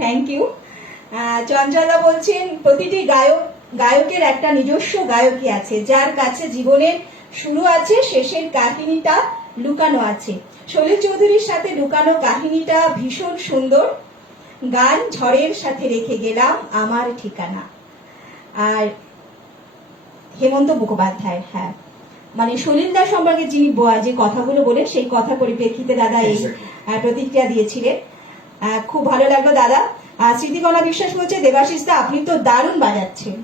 থ্যাংক ইউ। চঞ্চলা বলছেন প্রতিটি গায়কের একটা নিজস্ব গায়কী আছে, যার কাছে জীবনের শুরু আছে, শেষের কাহিনীটা লুকানো আছে। সলিল চৌধুরীর সাথে লুকানো কাহিনীটা ভীষণ সুন্দর গান। ঝড়ের সাথে রেখে গেলাম আমার ঠিকানা। আর হেমন্ত মুখোপাধ্যায়, হ্যাঁ মানে সলিল দাস সম্পর্কে যিনি যে কথাগুলো বলেন, সেই কথা পরিপ্রেক্ষিতে দাদা এই প্রতিক্রিয়া দিয়েছিলেন। খুব ভালো লাগলো দাদা। স্মৃতিকণা বিশ্বাস বলছে দেবাশিস দা আপনি তো দারুণ বাজাচ্ছেন।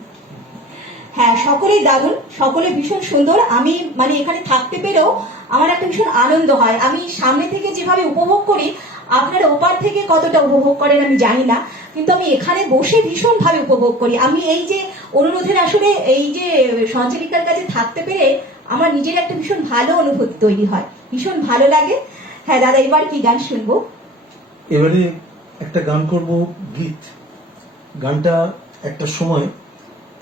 হ্যাঁ, সকলেই দারুণ, সকলে ভীষণ সুন্দর। আমি মানে এখানে থাকতে পেরেও আমার একটা ভীষণ আনন্দ হয়। আমি সামনে থেকে যেভাবে উপভোগ করি, আপনারা ওপার থেকে কতটা উপভোগ করেন আমি জানি না, কিন্তু আমি এখানে বসে ভীষণ ভাবে উপভোগ করি। আমি এই যে অনুরোধের আসলে এই যে সঞ্চালিকার কাছে থাকতে পেরে আমার নিজের একটা ভীষণ ভালো অনুভূতি তৈরি হয়, ভীষণ ভালো লাগে। হ্যাঁ দাদা, এবার কি গান শুনবো? এবারে একটা গান করব, গীত। গানটা একটা সময়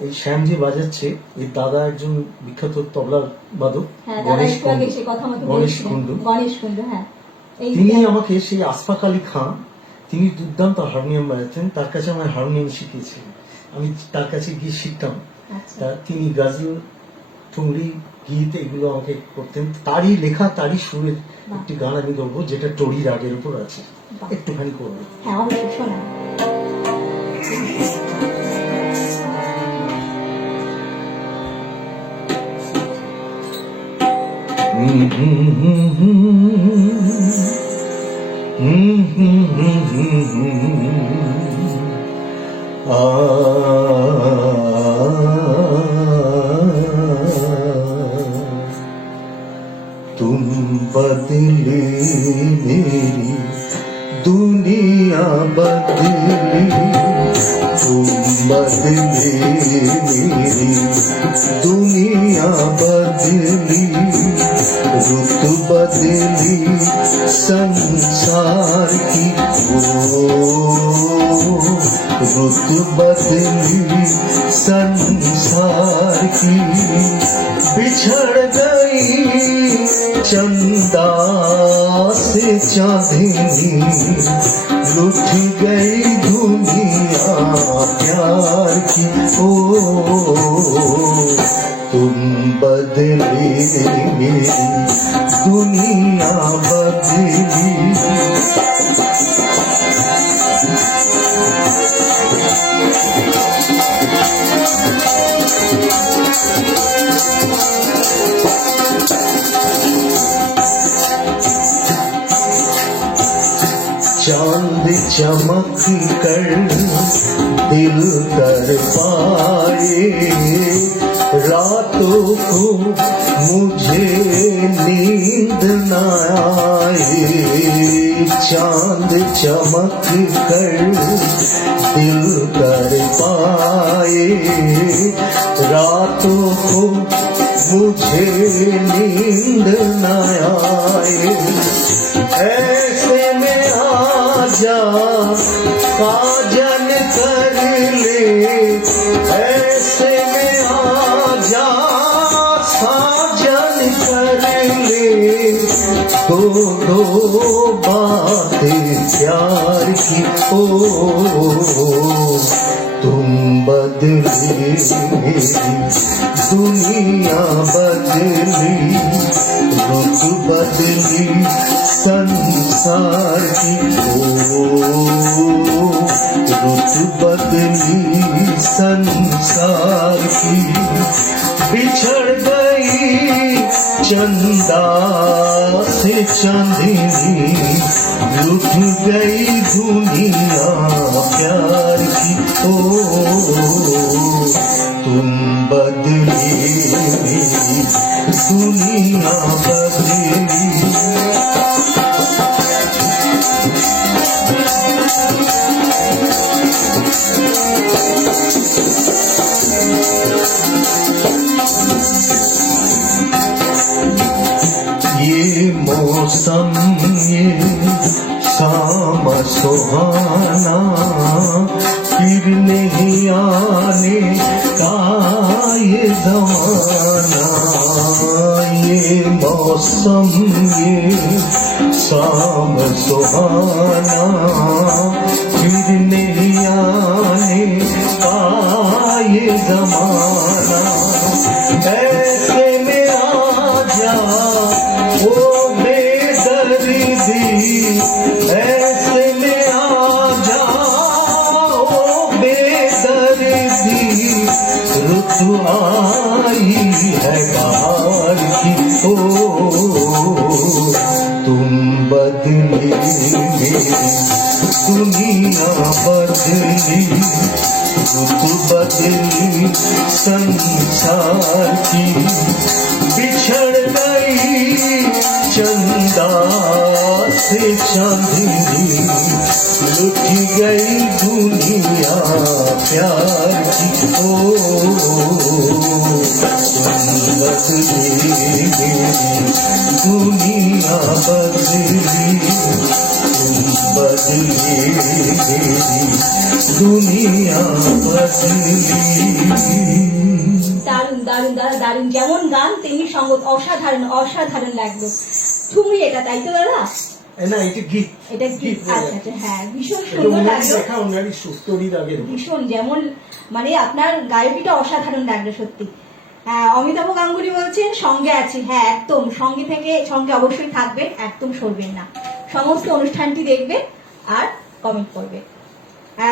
এই শ্যাম যে বাজাচ্ছে এই দাদা একজন বিখ্যাত তবলা বাদক হ্যাঁ, দাদা গণেশ একটু আগে সে কথা আমাকে গণেশ বলেছিলেন। কুণ্ডু। গণেশ কুণ্ডু, হ্যাঁ। এই তিনি আমাকে সেই আসফাক আলী খান, তিনি দুর্দান্ত হারমোনিয়াম বাজাতেন, তার কাছে আমার হারমোনিয়াম শিখিয়েছিলেন। আমি তার কাছে গিয়ে শিখতাম। আচ্ছা। তা তিনি গাজল, ঠুংরি, গীত এগুলো আমাকে করতেন। তারই লেখা, তারই সুরের একটি গান আমি করবো, যেটা টরি রাগের উপর আছে, বাহ। একটুখানি করবো। হ্যাঁ, অবশ্যই শোনা। तुम बदली मेरी दुनिया बदली, तुम बदली मेरी दुनिया बदली, रुत बदली संसार की, रुत बदली संसार की, बिछड़ गई चंदा से चांदनी, लुट गई दुनिया प्यार की। ओ तुम बदले मेरी दुनिया बदली। चांद चमक कर दिल कर पाए, रातों को मुझे नींद न आए। चांद चमक कर दिल कर पाए, रातों को मुझे नींद न आए। ऐसे में आजा काजल कर ले, ऐसे में आजा साजन कर ले, दो बातें प्यार की। ओ तुम बदले मेरी दुनिया बदली, रुत बदली संसार की। ओ रुत बदली संसार की, बिछड़ गई चंदा से चांदनी, लुट गई दुनिया प्यार की। ओ तुम बदली मेरी दुनिया बदली। ये मौसम ये शाम सुहाना, फिर नहीं आने का ये जमाना। ये मौसम ये शाम सुहाना, फिर नहीं आने का ये जमाना। ऐसे में आजा ओ बेदर्दी, ऐसे में आजा ओ बेदर्दी, रुत आई है बहार की। ओ तुम बदली मेरी दुनिया बदली, रुत बदली संसार की, बिछड़ गई चंदा से चांदनी, लुट गई दुनिया प्यार की। ओ तुम बदली मेरी दुनिया बदली, तुम बदली दुनिया बदली দারুণ দারুণ দাদা দারুণ, যেমন গান তেমনি সঙ্গত, অসাধারণ অসাধারণ লাগলো। ঠুমরি এটা, তাই তো দাদা? না, এটা গীত। এটা গীত, আচ্ছা আচ্ছা, হ্যাঁ ভীষণ সুন্দর লাগলো, দেখা ওনারই সুস্তরীর আগের ভীষণ, যেমন মানে আপনার গায়কিটা অসাধারণ লাগলো সত্যি। অমিতাভ গাঙ্গুলি বলছেন সঙ্গে আছি, হ্যাঁ একদম সঙ্গে অবশ্যই থাকবেন, একদম সরবেন না, সমস্ত অনুষ্ঠানটি দেখবেন আর কমেন্ট করবেন।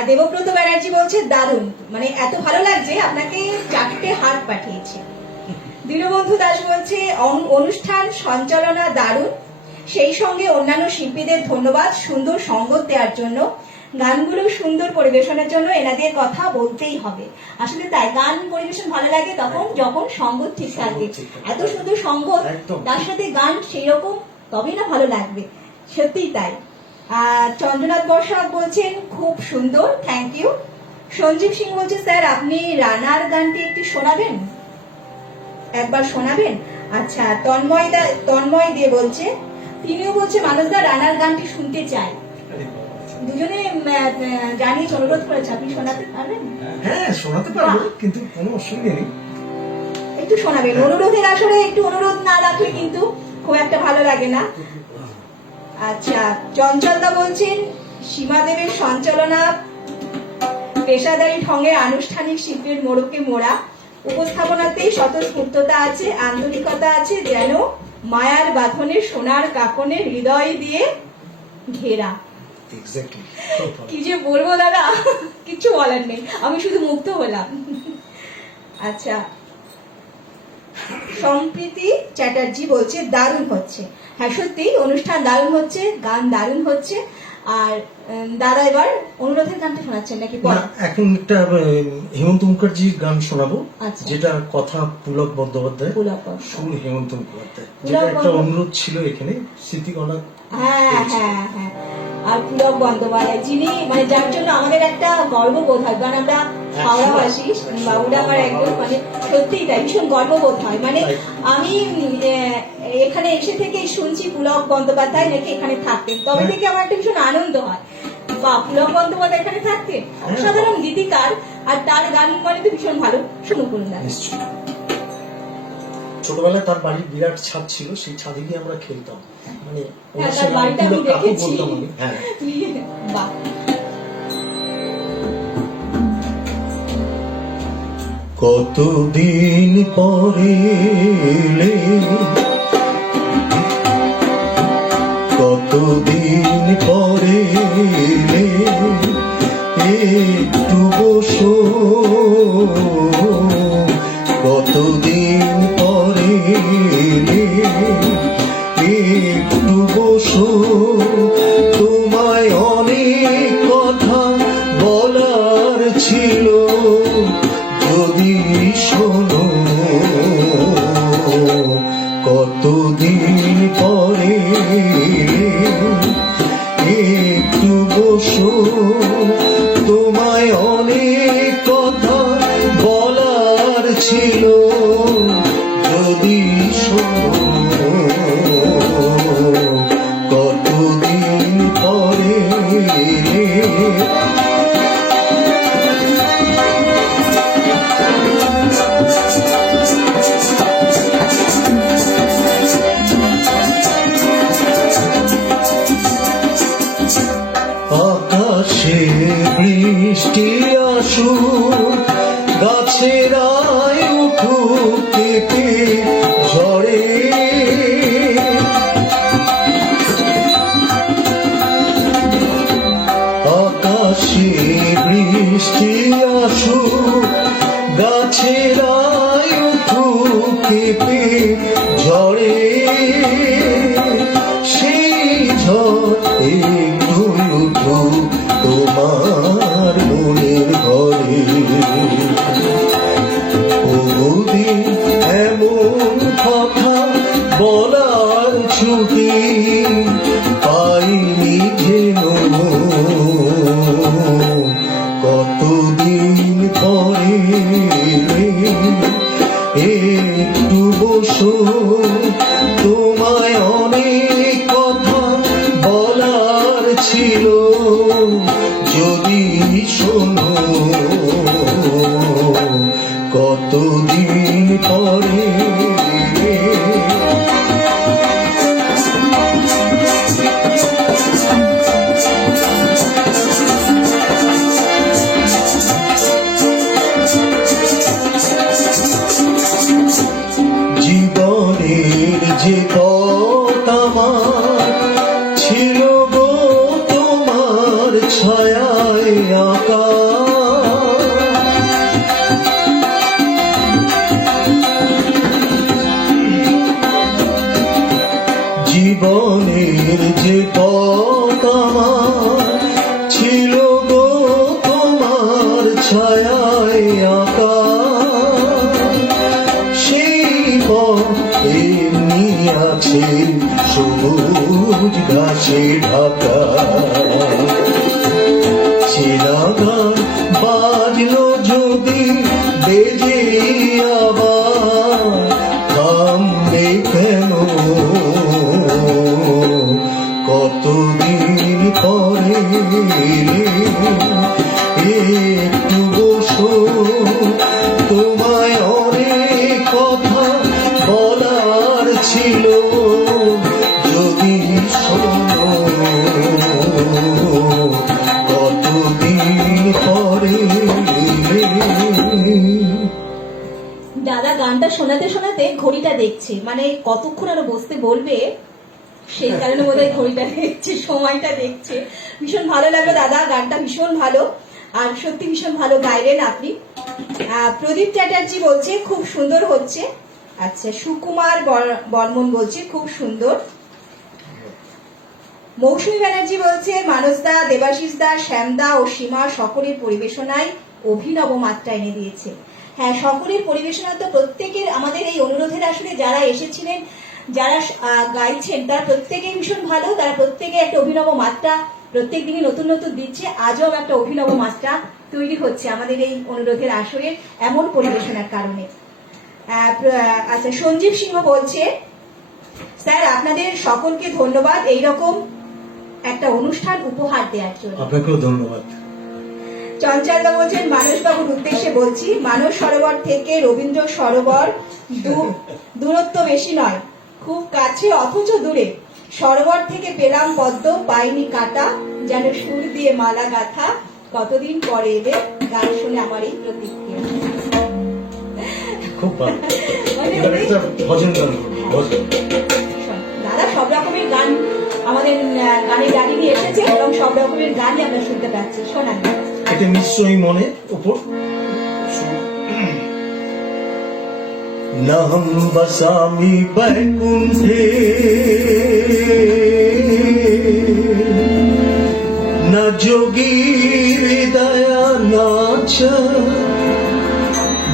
দেবব্রত ব্যানার্জি বলছে দারুণ, মানে এত ভালো লাগছে আপনাকে 4টে হার্ট পাঠিয়েছে। দীনবন্ধু দাস বলছে অনুষ্ঠান সঞ্চালনা দারুণ, সেই সঙ্গে অন্যান্য শিল্পীদের ধন্যবাদ সুন্দর সঙ্গত দেওয়ার জন্য, গানগুলো সুন্দর পরিবেশনের জন্য এনাদের কথা বলতেই হবে। আসলে তাই, গান পরিবেশন ভালো লাগে তখন যখন সঙ্গত ঠিক থাকে, এত সুন্দর সঙ্গত তার সাথে গান সেই রকম, তবেই না ভালো লাগবে, সত্যিই তাই। চন্দ্রনাথ বর্ষা বলছেন খুব সুন্দর, থ্যাংক ইউ। সঞ্জীব সিং বলছে স্যার আপনি রানার গানটি একটি শোনাবেন, একবার শোনাবেন। আচ্ছা, তন্ময় দে বলছে, তিনিও বলছে মানুষদা রানার গানটি শুনতে চাই। দুজনে জানিয়ে অনুরোধ করেছে, আপনি শোনাতে পারবেন? হ্যাঁ, শোনাতে পারবো, কিন্তু কোনো অসুবিধা নেই। একটু শোনাবেন, অনুরোধের আসলে একটু অনুরোধ না রাখলে কিন্তু খুব একটা ভালো লাগে না। আচ্ছা, চঞ্চলদা বলছেন সীমা দেবের সঞ্চালনা পেশাদারি ঢঙে আনুষ্ঠানিক শিল্পের মোড়কে মোড়া, উপস্থাপনাতেই স্বতঃস্ফূর্ততা আছে, আন্তরিকতা আছে, যেন মায়ার বাঁধনে সোনার কাকনে হৃদয় দিয়ে ঘেরা। কি যে বলবো দাদা, কিছু বলার নেই, আমি শুধু মুগ্ধ হলাম। আচ্ছা, সম্প্রীতি চ্যাটার্জি বলছে দারুণ হচ্ছে, হ্যাঁ সত্যি অনুষ্ঠান দারুণ হচ্ছে, গান দারুণ হচ্ছে। আর দাদা এবার অনুরোধের গানটা শোনাচ্ছেন নাকি? এখন একটা হেমন্ত মুখার্জির গান শোনাবো, আচ্ছা। যেটা কথা পুলক বন্দ্যোপাধ্যায়, সুর হেমন্ত মুখোপাধ্যায়, যেটা একটা অনুরোধ ছিল এখানে স্মৃতিকণা। হ্যাঁ হ্যাঁ হ্যাঁ, আর পুলক বন্দ্যোপাধ্যায় যিনি, মানে যার জন্য আমাদের একটা গর্ববোধ হয়, কারণ আমরা হাওড়াবাসী, বাবুরা আমার একদম, মানে সত্যিই তাই, ভীষণ গর্ববোধ হয়। মানে আমি এখানে এসে থেকেই শুনছি পুলক বন্দ্যোপাধ্যায় নাকি এখানে থাকতেন, তবে থেকে আমার একটা ভীষণ আনন্দ হয়, বা পুলক বন্দ্যোপাধ্যায় এখানে থাকতেন, অসাধারণ গীতিকার, আর তার গান মানে তো ভীষণ ভালো। শুনুন বলুন না। ছোটবেলায় তার বাড়ির বিরাট ছাদ ছিল, সেই ছাদে গিয়ে আমরা খেলতাম, মানে তার বাড়িটা আমি দেখেছি। হ্যাঁ, বাহ, কতদিন পরে এলে, কতদিন পরে এলে, একটু বসো, কতদিন পরে এলে, একটু বসো, তোমায় অনেক কথা বলার ছিল, যদি শোনো, কতদিন পরে একটু বসো, তোমায় অনেক কথা বলার ছিল, যদি শোনো, কতদিন পরে আকাশে বৃষ্টি আসুক, গাছেরাই উঠুক কেঁপে ঝড়ে, আকাশে বৃষ্টি আসুক, গাছেরাই উঠুক কেঁপে ঝড়ে, সেই ঝড় একটু উঠুক তোমার মনের ঘরে, বহুদিন এমন কথা বলার ছুটি পাইনি যেন, কতদিন পরে একটু বসো, তোমায় অনেক কথা বলার ছিল, আছে সবুজ ঘাসে ঢাকা চেনা গান বাজলো যদি বেজে আবার থামবে কেন কতদিন পরে একটু বসো তোমায় অনেক কথা বলার ছিল যদি শোনো কতদিন পরে দাদা গানটা শোনাতে শোনাতে ঘড়িটা দেখছে, মানে কতক্ষণ আরো বসতে বলবে সেই কারণে বোধহয় ঘড়িটা দেখছে, সময়টা দেখছে। ভীষণ ভালো লাগলো দাদা, গানটা ভীষণ ভালো আর সত্যি ভীষণ ভালো গাইলেন আপনি। প্রদীপ চ্যাটার্জি বলছে খুব সুন্দর হচ্ছে। আচ্ছা, সুকুমার বর্মন বলছে খুব সুন্দর। মৌসুমী ব্যানার্জি বলছে মানসদা, দেবাশিসদা, শ্যামদা ও সীমা সকলের পরিবেশনায় অভিনব মাত্রা এনে দিয়েছে। হ্যাঁ, সকলের পরিবেশনা তো প্রত্যেকের, আমাদের এই অনুরোধের আসলে যারা এসেছিলেন, যারা গাইছেন, তারা প্রত্যেকেই ভীষণ ভালো, তারা প্রত্যেকে একটা অভিনব মাত্রা প্রত্যেক দিনই নতুন নতুন দিচ্ছে। আজও একটা অভিনব মাত্রা তৈরি হচ্ছে আমাদের এই অনুরোধের আসরের এমন পরিবেশনার কারণে। আচ্ছা, সঞ্জীব সিংহ বলছে স্যার আপনাদের সকলকে ধন্যবাদ এইরকম একটা অনুষ্ঠান উপহার দেওয়ার জন্য। আপনাকেও ধন্যবাদ। চঞ্চলদা বলছেন মানসবাবুর উদ্দেশ্যে বলছি, মানস সরোবর থেকে রবীন্দ্র সরোবর দূরত্ব বেশি নয়, খুব কাছে অথচ দূরে। সরোবর থেকে পেলাম পদ্ম, পাইনি কাটা, যেন সুর দিয়ে মালা গাথা, কতদিন পরে এলে গান শুনে আমার এই প্রতিক্রিয়া। খুব ভালো। মানে ভজন গান, ভজন। দাদা সব রকমের গান আমাদের গানের গাড়ি নিয়ে এসেছে এবং সব রকমের গানই আমরা শুনতে পাচ্ছি। শোনান এটা নিশ্চয়ই মনের উপর নাম বসামি বৈকুণ্ঠে না যোগী হৃদয়া নাচ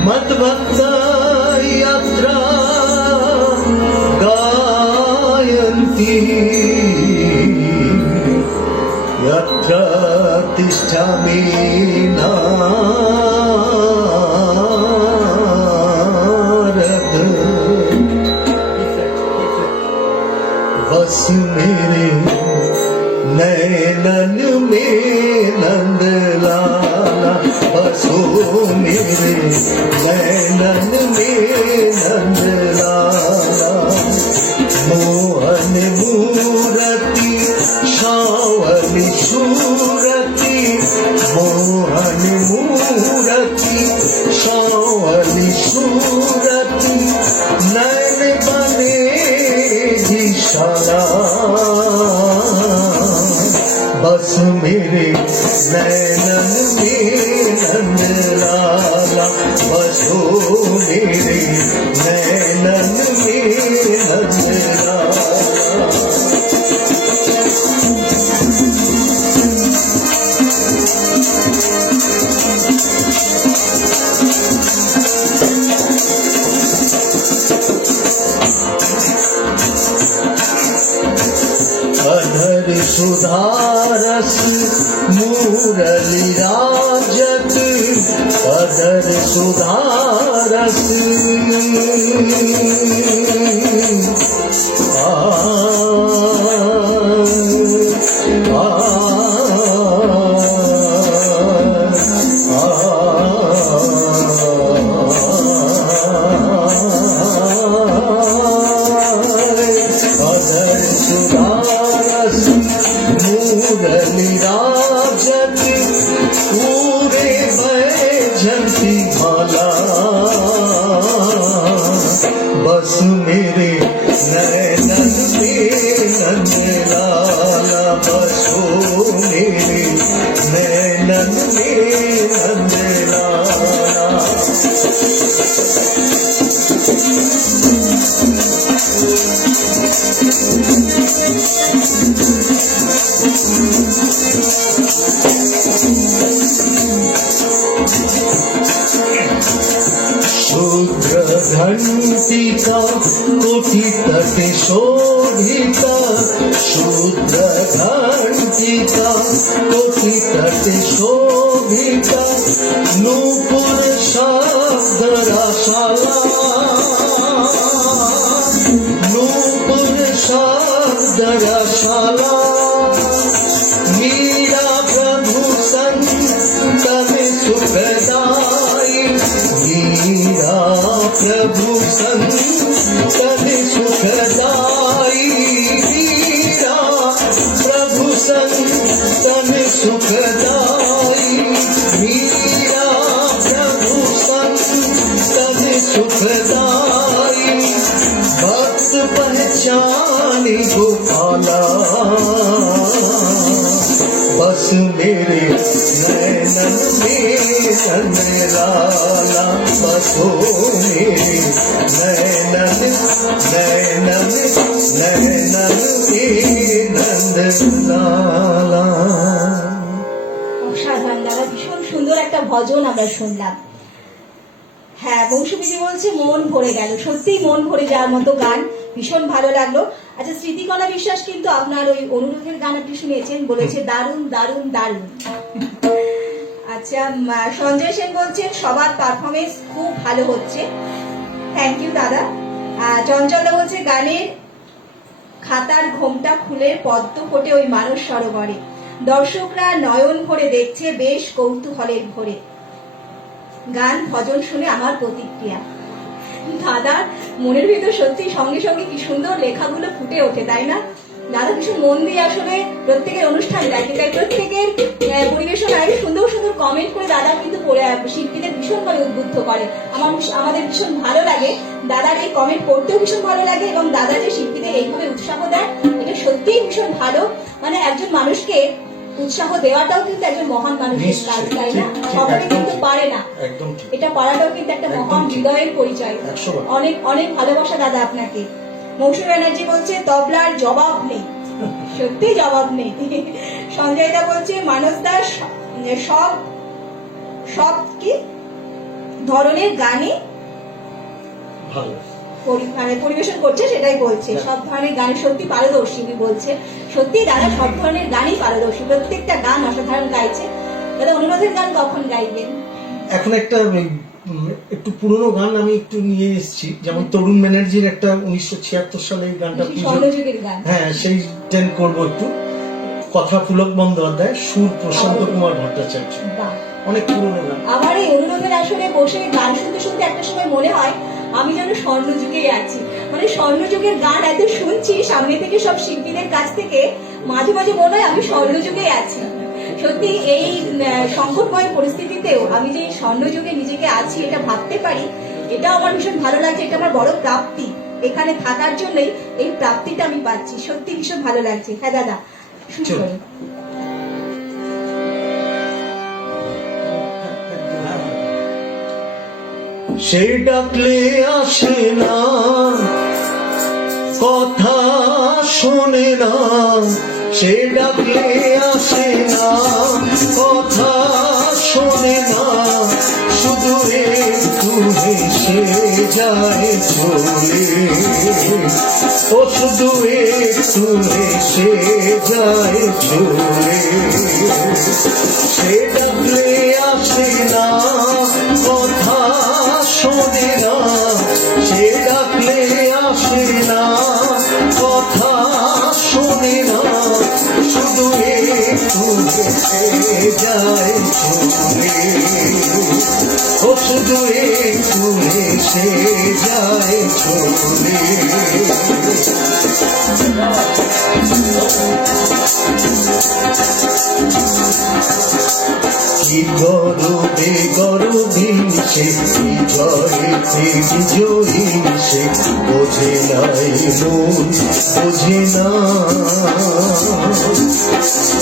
মদ্ভক্তা যাত্রা গায়ন্তি यत्र तिष्ठामि नारद बस मेरे नैनन में नंद लाला बसो मेरे नैनन में नंद लाला मोहन मूरति शावली सूरति मोहन मूरति शावली सूरति नैन बने विशाला बस मेरे नैनन में नंद लाला बसो मेरे नैनन में नंद लाला। अधर सुधारस मुरली राजत अधर सुधारस मुरलीराजत पूरे बैजंती माला बस मेरे नैनन में नंद लाला बसो मेरे नैनन में नंद लाला। शूद्र घंटिका कोटि तटे शोभिता शुद्ध घंटिका कोटि तटे शोभिता नूपुर शब्द रसाला नूपुर शब्द रसाला मीरा प्रभु संत में सुखदाई मीरा प्रभु संत में सुखदाई मीरा प्रभु संत में सुखदाई मीरा प्रभु संत में सुखदाई भक्त पहचानी गोपाला बस मेरे नैनन में नंदलाला बसो मेरे नैनन नैनन नैनन में नंदलाला। অসাধারণ দাদা, ভীষণ সুন্দর একটা ভজন আমরা শুনলাম। হ্যাঁ, বংশবিধি বলছে মন ভরে গেল, সত্যিই মন ভরে যাওয়ার মতো গান, ভীষণ ভালো লাগলো। আচ্ছা, স্মৃতিকণা বিশ্বাস কিন্তু আপনার ওই অনুরোধের গান আপনি শুনেছেন, বলেছে দারুণ দারুণ দারুণ। আচ্ছা, সঞ্জয় সেন বলছেন সবার পারফরমেন্স খুব ভালো হচ্ছে, থ্যাংক ইউ দাদা। চঞ্চলদা বলছে গানের খাতার ঘোমটা খুলে পদ্ম ফোটে ওই মানস সরোবরে, দর্শকরা নয়ন ভরে দেখছে বেশ কৌতূহলের ভরে। গান ভজন শুনে আমার প্রতিক্রিয়া। দাদা মনের ভিতর সত্যি সঙ্গে সঙ্গে কি সুন্দর লেখাগুলো ফুটে ওঠে, তাই না? দাদা ভীষণ মন দিয়ে আসলে প্রত্যেকের অনুষ্ঠান দেখে, তাই প্রত্যেকের পরিবেশনায় সুন্দর সুন্দর কমেন্ট করে দাদা কিন্তু শিল্পীদের ভীষণভাবে উদ্বুদ্ধ করে। আমাদের ভীষণ ভালো লাগে, দাদার এই কমেন্ট পড়তেও ভীষণ ভালো লাগে, এবং দাদা যে শিল্পীদের এইভাবে উৎসাহ দেয় এটা সত্যিই ভীষণ ভালো। মানে একজন মানুষকে উৎসাহ দেওয়াটাও কিন্তু একজন মহান মানুষের কাজ, তাই না? সকলে কিন্তু পারে না, এটা পারাটাও কিন্তু একটা মহান হৃদয়ের পরিচয়। অনেক অনেক ভালোবাসা দাদা আপনাকে। মৌসুমী ব্যানার্জি বলছে তবলার জবাব নেই, সত্যি জবাব নেই। সঞ্জয় দা বলছে মানস দাস সব সব কি ধরনের গানে পরিবেশন করছে, সেটাই বলছে। সব ধরনের গানে সত্যি পারদর্শী উনি বলছে, সত্যি দাদা সব ধরনের গানই পারদর্শী, প্রত্যেকটা গান অসাধারণ গাইছে। দাদা অনুরোধের গান কখন গাইবেন? এখন একটা একটু পুরনো গান আমি একটু নিয়ে এসেছি, যেমন তরুণ ব্যানার্জির একটা 1976 সালে গানটা, স্বর্ণযুগের গান, হ্যাঁ সেই টেন করবো একটু। কথা পুলক বন্দ্যোপাধ্যায়, সুর প্রশান্ত কুমার ভট্টাচার্য, অনেক পুরনো গান। আমার এই অনুরোধের আসলে বসে গান শুনতে শুনতে একটা সময় মনে হয় আমি যেন স্বর্ণযুগেই আছি। মানে স্বর্ণযুগের গান এত শুনছি সামনে থেকে সব শিল্পীদের কাছ থেকে, মাঝে মাঝে মনে হয় আমি স্বর্ণযুগেই আছি। সত্যি এই সংকটময় পরিস্থিতিতেও আমি যে স্বর্ণযুগে নিজেকে আছি এটা ভাবতে পারি, এটা আমার ভীষণ ভালো লাগছে। এটা আমার বড় প্রাপ্তি, এখানে থাকার জন্যই এই প্রাপ্তিটা আমি পাচ্ছি, সত্যি ভীষণ ভালো লাগছে। হ্যাঁ দাদা, শুরু করি। সে ডাকলে আসে না, কথা শোনে না, সে ডাকলে আসে না, কথা শোনে না, শুধু একটু হেসে যায় চলে, ও শুধু একটু হেসে যায় চলে। সে ডাকলে আসে না, কথা শোনে না, সে ডাকলে আসে না, কথা শোনে না, শুধু একটু হেসে যায় চলে, ও শুধু একটু হেসে যায় চলে। কি গরবে গরবে সে বিজয়েতে বিজয়ী সে বোঝে নাই মন, বোঝে না।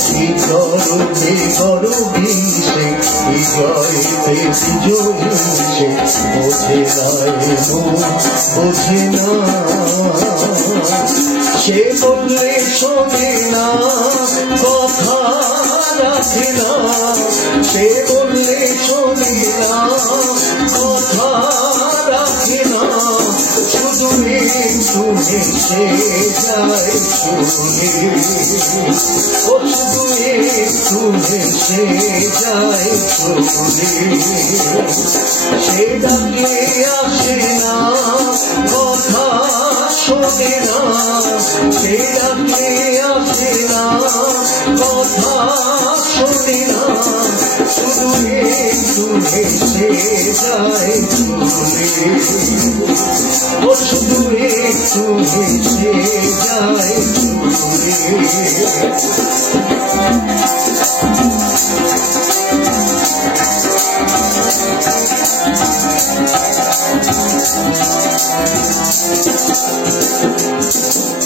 কি গরবে গরবে সে বিজয়েতে বিজয়ী সে বোঝে নাই মন, বোঝে না। সে বললে শোনে না, কথা রাখে না, সে বললে শোনে না, কথা রাখে না, একটু হেসে যায় চলে ও শুধু একটু হেসে যায় চলে সে ডাকে আসে না কথা শোনে না সে ডাকে আসে না কথা শোনে না শুধু একটু হেসে যায় চলে ও শুধু একটু হেসে যায় চলে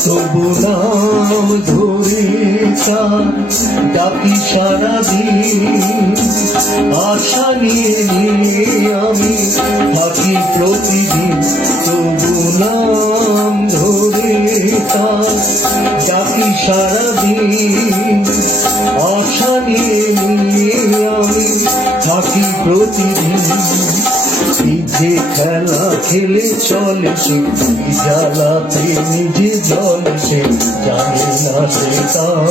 তবু নাম ধরে তার ডাকি সারাদিন আশা নিয়ে আমি থাকি প্রতিদিন তবু নাম ধরে তার ডাকি সারাদিন আশা নিয়ে আমি থাকি প্রতিদিন যে খেলা খেলে চলে সে জ্বালাতে নিজে জলে সে জানে না সে তাও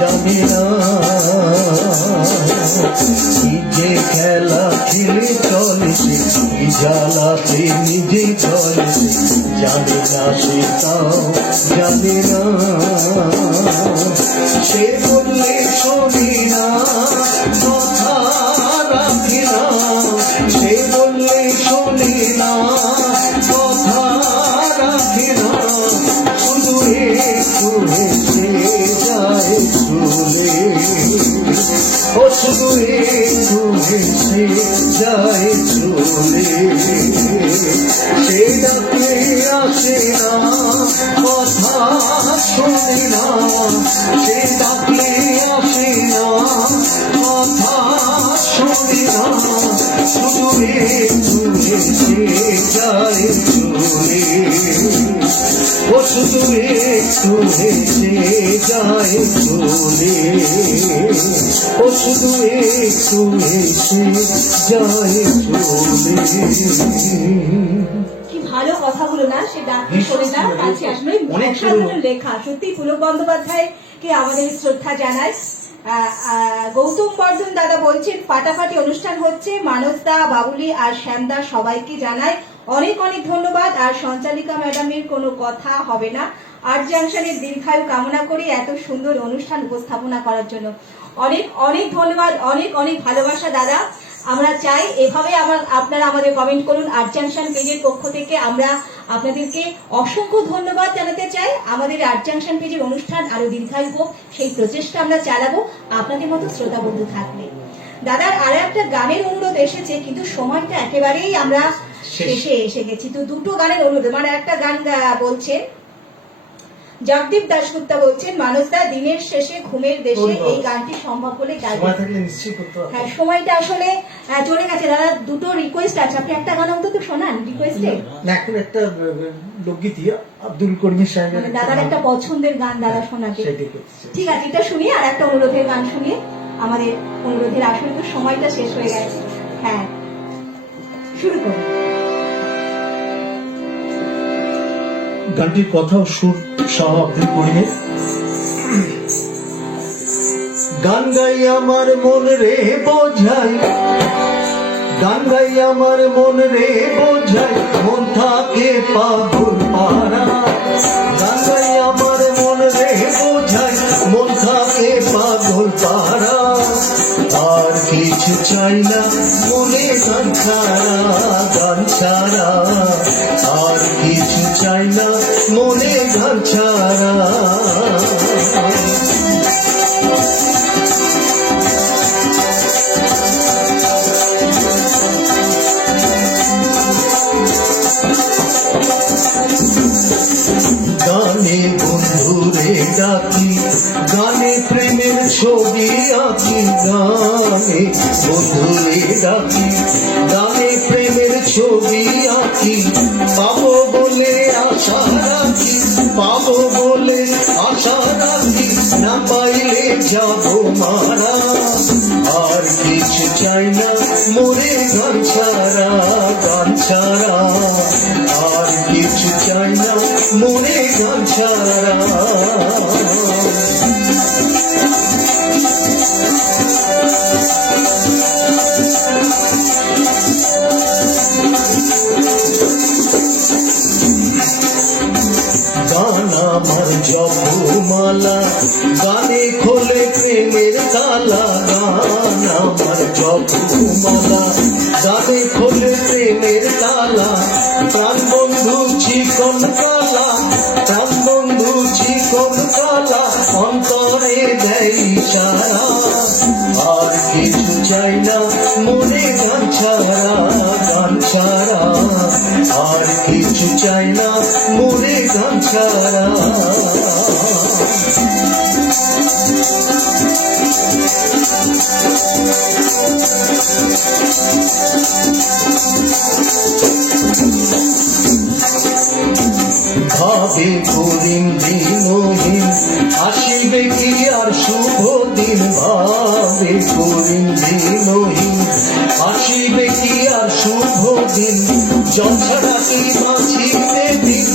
জানে না যে খেলা খেলে চলে সে জ্বালাতে নিজে জলে সে জানে না সে তাও জানে না সে বললে শোনে না কথা রাখে না সে বললে শোনে না কথা রাখে না শুধু একটু হেসে যায় চলে ও শুধু একটু হেসে যায় চলে সে ডাকে আসে না কথা শোনে না সে ডাকে আসে না কথা শোনে না শুধু একটু হেসে যায় চলে ও শুধু একটু হেসে যায় চলে ও শুধু একটু হেসে যায় চলে কি ভালো কথাগুলো না, সে ডাকতে শোনে না কাছে আসলে অসাধারণ লেখা। সত্যি পুলক বন্দ্যোপাধ্যায়কে আমাদের শ্রদ্ধা জানাই। গৌতম বর্ধন দাদা বলছেন ফাটাফাটি অনুষ্ঠান হচ্ছে, মানসদা, বাবুলি আর শ্যামদা সবাইকে জানাই অনেক অনেক ধন্যবাদ। আর সঞ্চালিকা ম্যাডামের কোনো কথা হবে না, আর্ট জাংশনের দীর্ঘায়ু কামনা করি এত সুন্দর অনুষ্ঠান উপস্থাপনা করার জন্য। অনেক অনেক ধন্যবাদ, অনেক অনেক ভালোবাসা দাদা। আমরা চাই এভাবে আপনারা আমাদের কমেন্ট করুন। আর্ট জাংশন পেজের পক্ষ থেকে আমরা আপনাদেরকে অসংখ্য ধন্যবাদ জানাতে চাই। আমাদের আর্ট জাংশন পেজের অনুষ্ঠান আরো দীর্ঘায়ু হোক, সেই প্রচেষ্টা আমরা চালাবো আপনাদের মতো শ্রোতা বন্ধু থাকলে। দাদার আরো একটা গানের অনুরোধ এসেছে, কিন্তু সময়টা একেবারেই আমরা শেষে এসে গেছি। তো দুটো গানের অনুরোধ, মানে একটা গান বলছেন জগদীপ দাশগুপ্তা বলছেন মানসদা দিনের শেষে ঘুমের দেশে, এই গানটি সম্ভব হলে গাইবেন। হ্যাঁ, সময়টা আসলে চলে গেছে দাদা। দুটো রিকোয়েস্ট আছে, আপনি একটা গান অন্তত শোনান রিকোয়েস্টে। এখন একটা লোকগীতি আব্দুল করিম সাহেবের দাদার একটা পছন্দের গান দাদা শোনাবে। ঠিক আছে, এটা শুনিয়ে আর একটা অনুরোধের গান শুনিয়ে আমাদের অনুরোধের আসলে তো সময়টা শেষ হয়ে গেছে। হ্যাঁ, শুরু করুন। গানটির কথা ও সুর সহ আব্দুল করিমের। গান গাই আমার মন রে বোঝাই, গান গাই আমার মন রে বোঝাই, মন থাকে পাগল পারা। গান গাই আমার মন রে বোঝাই, মন থাকে পাগল পারা। আর কিছু চাই না মনে গান ছাড়া, গান ছাড়া আর কিছু চাই না মনে গান ছাড়া। গানে বন্ধুরে ডাকি, গানে প্রেমের ছবি আঁকি। গানে বন্ধুরে ডাকি, গানে প্রেমের ছবি আঁকি। পাবো বলে আশা রাখি, পাবো বলে আশা রাখি, না পাইলে যাবো মারা। আর কিছু চাই না মরে গান ছাড়া, গান ছাড়া আর কিছু চাই না মনে গান ছাড়া। গান আমার জপমালা, গানে খোলে প্রেমের তালা। গান আমার জপমালা, গানে খোলে প্রেমের তালা। প্রাণ বন্ধু চিকন কালা, প্রাণ বন্ধু চিকন কালা, অন্তরে দেয় ইশারা। আর কিছু চাই না মনে গান ছাড়া, গান ছাড়া। আর কিছু চাই না মনে গান ছাড়া। ভাবে করিম দিনহীন, আসিবে কি আর শুভ দিন। ভাবে করিম দিনহীন, আসিবে কি আর শুভ দিন। জল ছাড়া কি বাঁচিবে দিন,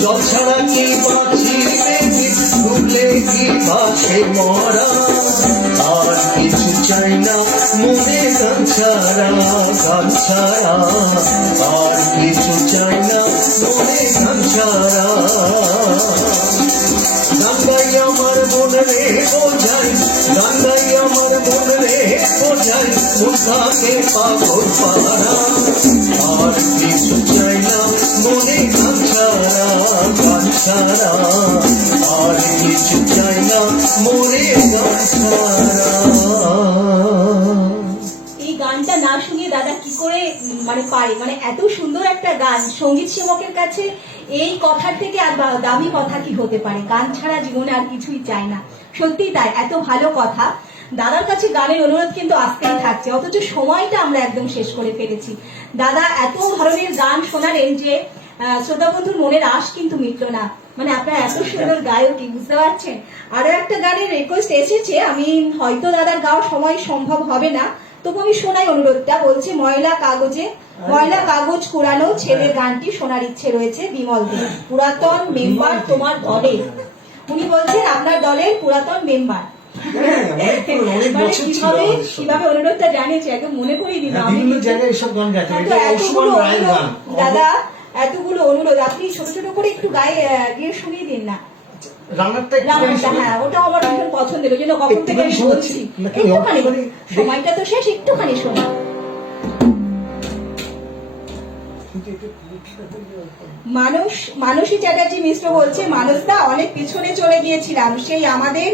জল ছাড়া কি বাঁচিবে দিন। ভুলে কি ভাসে মরা। আর কিছু চাই না মনে গান ছাড়া, গান ছাড়া। আর কিছু চাই না মনে গান ছাড়া। গাঙ্গাই আমার মন রে বোঝাই, গাঙ্গাই আমার মন রে বোঝাই, মন থাকে পাগল পারা। আর কিছু চাই না মনে গান ছাড়া, গান ছাড়া। আর কিছু চাই না মনে গান ছাড়া। এই গানটা না শুনিয়ে দাদা কি করে মানে পারে, মানে এত সুন্দর একটা গান। সঙ্গীত সেবকের কাছে এই কথার থেকে আর দামি কথা কি হতে পারে? গান ছাড়া জীবনে আর কিছুই চাই না। সত্যি তাই, এত ভালো কথা। দাদার কাছে গানের অনুরোধ কিন্তু আসতেই থাকছে, অথচ সময়টা আমরা একদম শেষ করে ফেলেছি। দাদা এত ধরনের গান শোনালেন যে শ্রোতা বন্ধুর মনের আশ কিন্তু মিটল না। মানে আপনার এত সুন্দর গায়কই, বুঝতে পারছেন। আরো একটা গানের রিকোয়েস্ট এসেছে, আমি হয়তো দাদার গাওয়া সময় সম্ভব হবে না, তবু আমি শোনাই অনুরোধটা। বলছে ময়লা কাগজে, ময়লা কাগজ কুড়ানো ছেলের গানটি শোনার ইচ্ছে রয়েছে বিমল দে, পুরাতন মেম্বার তোমার দলের। উনি বলছেন আপনার দলের পুরাতন মেম্বার। মানে কিভাবে অনুরোধটা জানিয়েছে একদম মনে করিয়ে দিল। বিভিন্ন জায়গায় এসব গান গাইতে দাদা এতগুলো অনুরোধ, আপনি ছোট ছোট করে একটু গিয়ে শুনিয়ে দিন না। রান্নাটা, হ্যাঁ ওটাও আমার ভীষণ পছন্দের, ওই জন্য কখন থেকে আমি বলছি একটুখানি, সময়টা তো শেষ, একটুখানি শোনা। মানসী চ্যাটার্জি মিশ্র বলছে, মানসদা অনেক পিছনে চলে গিয়েছিলাম, সেই আমাদের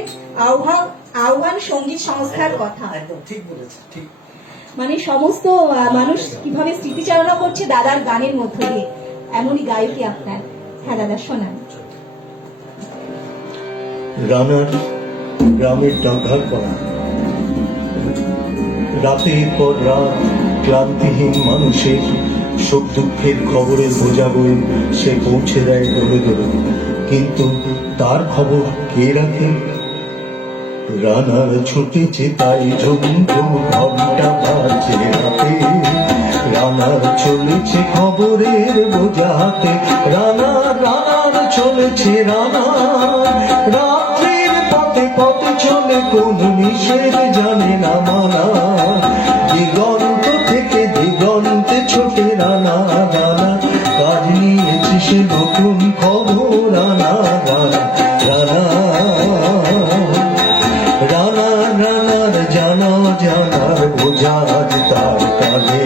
আহ্বান সঙ্গীত সংস্থার কথা। ঠিক বলেছে, ঠিক। মানে সমস্ত মানুষ কিভাবে স্মৃতিচারণা করছে দাদার গানের মধ্য দিয়ে, এমনই গায়কই আপনার। হ্যাঁ দাদা শোনান। রানার গ্রামের ডাকার করা, রাতের পর রাত ক্লান্তিহীন মানুষের সুখ দুঃখের খবরের বোঝা বই সে পৌঁছে দেয় দলে দলে, কিন্তু তার খবর কে রাখে? রানার ছুটেছে তাই ঝুমঝুম ঘন্টা বাজে রাতে, রানার চলেছে খবরের বোঝা হাতে। রানার চলেছে রানা, রাত্রির পথে পথে চলে কোন নিষেধ জানে না মানা। দিগন্ত থেকে দিগন্তে ছোটে রানা, রানা কাজ নিয়েছে সে নতুন খবর। রানা রানা রানা রানার জানা জানার বোঝাজ তার কাঁধে,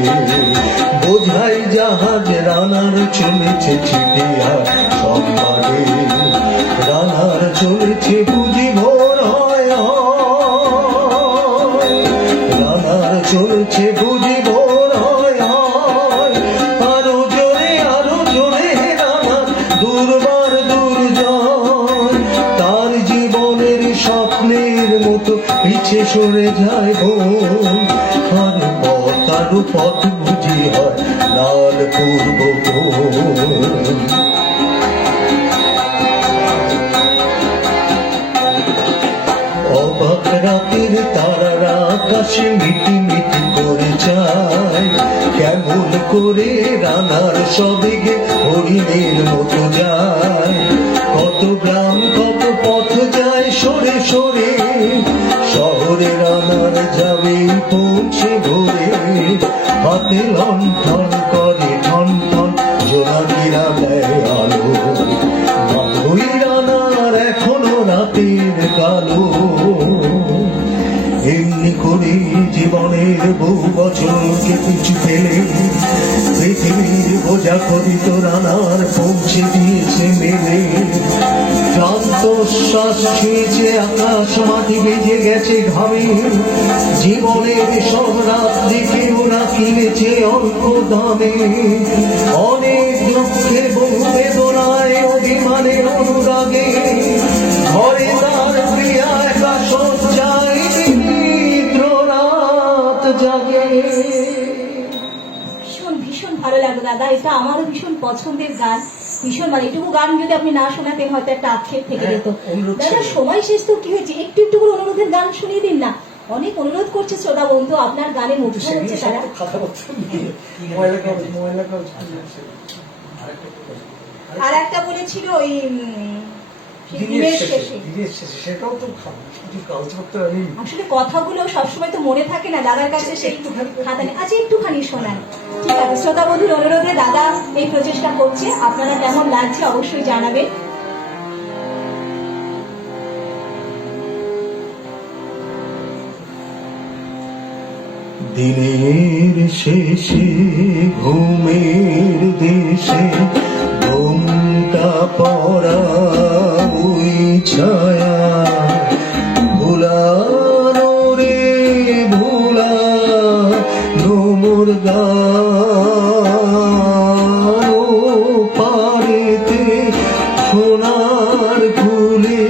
বোঝাই জাহাজ রানার চলেছে ছিটে আর সম্বাদে। রানার চলেছে বুঝি ভোর হয়, রানার চলেছে বুঝি ভোর হয়। আরো জোরে রানা দুর্বার দুর্জয়, তার জীবনের স্বপ্নের মতো পিছে সরে যায় বোন। আর পথ বুঝি হয় লাল পূর্ব বোন। অবাক রাতের তারারা আকাশে মিটি মিটি করে চায়, কেমন করে রানার সবেগে হরিণের মতো যায়। কত গ্রাম কত পথ যায় সরে সরে, শহরে রানার যাবে পৌঁছে ভোরে। হাতে লণ্ঠন করে ঠন ঠন, জোনাকিরা দেয় আলো, বাবুই রানার এখনো রাতের কালো। এমনি করে জীবনের বহু বছরকে পিছু ফেলে পৃথিবীর বোঝা করিত রানার পৌঁছে দিয়েছে মেলে। ক্লান্ত শ্বাস ছুঁয়েছে আকাশ মাটি, বেজে গেছে ঘামে, জীবনের সব রাত্রি কেউ না কিনেছে অল্প দামে। অনেক দুঃখে বহু বেদনায় অভিমানে অনুরাগে, ঘরে তার প্রিয়া একা শয্যায় নিদ্র রাত জাগে। ভীষণ ভীষণ ভালো লাগলো দাদা, এটা আমারও ভীষণ পছন্দের গান। ভীষণ মানে এটুকু গান যদি আপনি না শোনাতেন হয়তো একটা আক্ষেপ থেকে যেত। অনুরোধ দাদা ছিল। সময় শেষ তো কি হয়েছে, একটু একটু করে অনুরোধের গান শুনিয়ে দিন না। অনেক অনুরোধ করছে শ্রোতা বন্ধু, আপনার গানে মুগ্ধ হচ্ছে তারা। আর একটা বলেছিল ওই দিনের শেষে। সেটাও তো কিছু কাজ করতে পারি। আসলে কথাগুলো সবসময় তো মনে থাকে না দাদার কাছে, সেই খাতা নেই। আচ্ছা একটুখানি শোনান। ঠিক আছে, শ্রোতা বন্ধুর অনুরোধে দাদা এই প্রচেষ্টা করছে, আপনারা কেমন লাগছে অবশ্যই জানাবেন। দিনের শেষে ঘুমের দেশে ঘুমটা পড়া ওই ছায়া, ভুলানো রে ভুলানো মোর গান, ও পারেতে সোনার ফুলে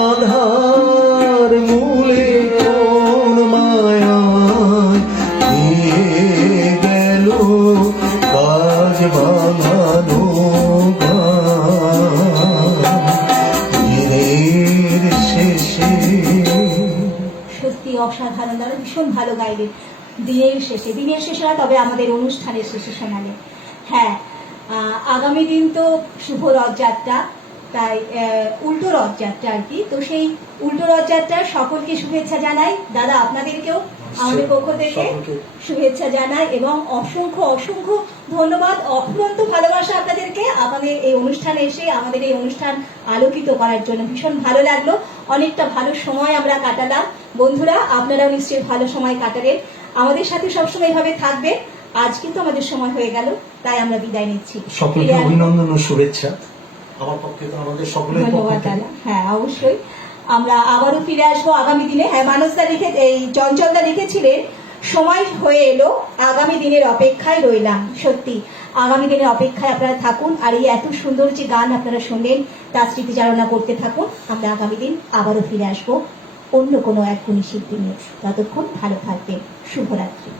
আধার মূলে কোন মায়া দিয়ে গেল কাজ বাঁধানো দিনের শেষে। সত্যি অসাধারণ দাদা, ভীষণ ভালো গাইলেন। দিনের শেষে, দিনের শেষে না তবে আমাদের অনুষ্ঠানের শেষে শোনালেন। হ্যাঁ, আগামী দিন তো শুভ রথযাত্রা, তাই উল্টো রথযাত্রা আর কি। তো সেই উল্টো রথযাত্রার সকলকে শুভেচ্ছা জানাই। দাদা আপনাদেরকেও আমাদের পক্ষ থেকে শুভেচ্ছা জানাই এবং অসংখ্য অসংখ্য ধন্যবাদ, অফুরন্ত ভালোবাসা আপনাদেরকে আমাদের এই অনুষ্ঠানে এসে আমাদের এই অনুষ্ঠান আলোকিত করার জন্য। ভীষণ ভালো লাগলো, অনেকটা ভালো সময় আমরা কাটালাম। বন্ধুরা আপনারাও নিশ্চয়ই ভালো সময় কাটালেন, আমাদের সাথে সবসময় এভাবে থাকবেন। আজ কিন্তু আমাদের সময় হয়ে গেল, তাই আমরা বিদায় নিচ্ছি। সকলকে অভিনন্দন ও শুভেচ্ছা আমার পক্ষে, তো আমাদের সকলের পক্ষ ধন্যবাদ থেকে। দাদা। হ্যাঁ অবশ্যই আমরা আবারও ফিরে আসবো আগামী দিনে। হ্যাঁ মানসদা এই চঞ্চলদা লিখেছিলেন, সময় হয়ে এলো আগামী দিনের অপেক্ষায় রইলাম। সত্যি আগামী দিনের অপেক্ষায় আপনারা থাকুন, আর এই এত সুন্দর যে গান আপনারা শুনলেন তার স্মৃতিচারণা করতে থাকুন। আমরা আগামী দিন আবারও ফিরে আসবো অন্য কোনো এক গুণী শিল্পী নিয়ে। ততক্ষণ ভালো থাকবেন, শুভরাত্রি।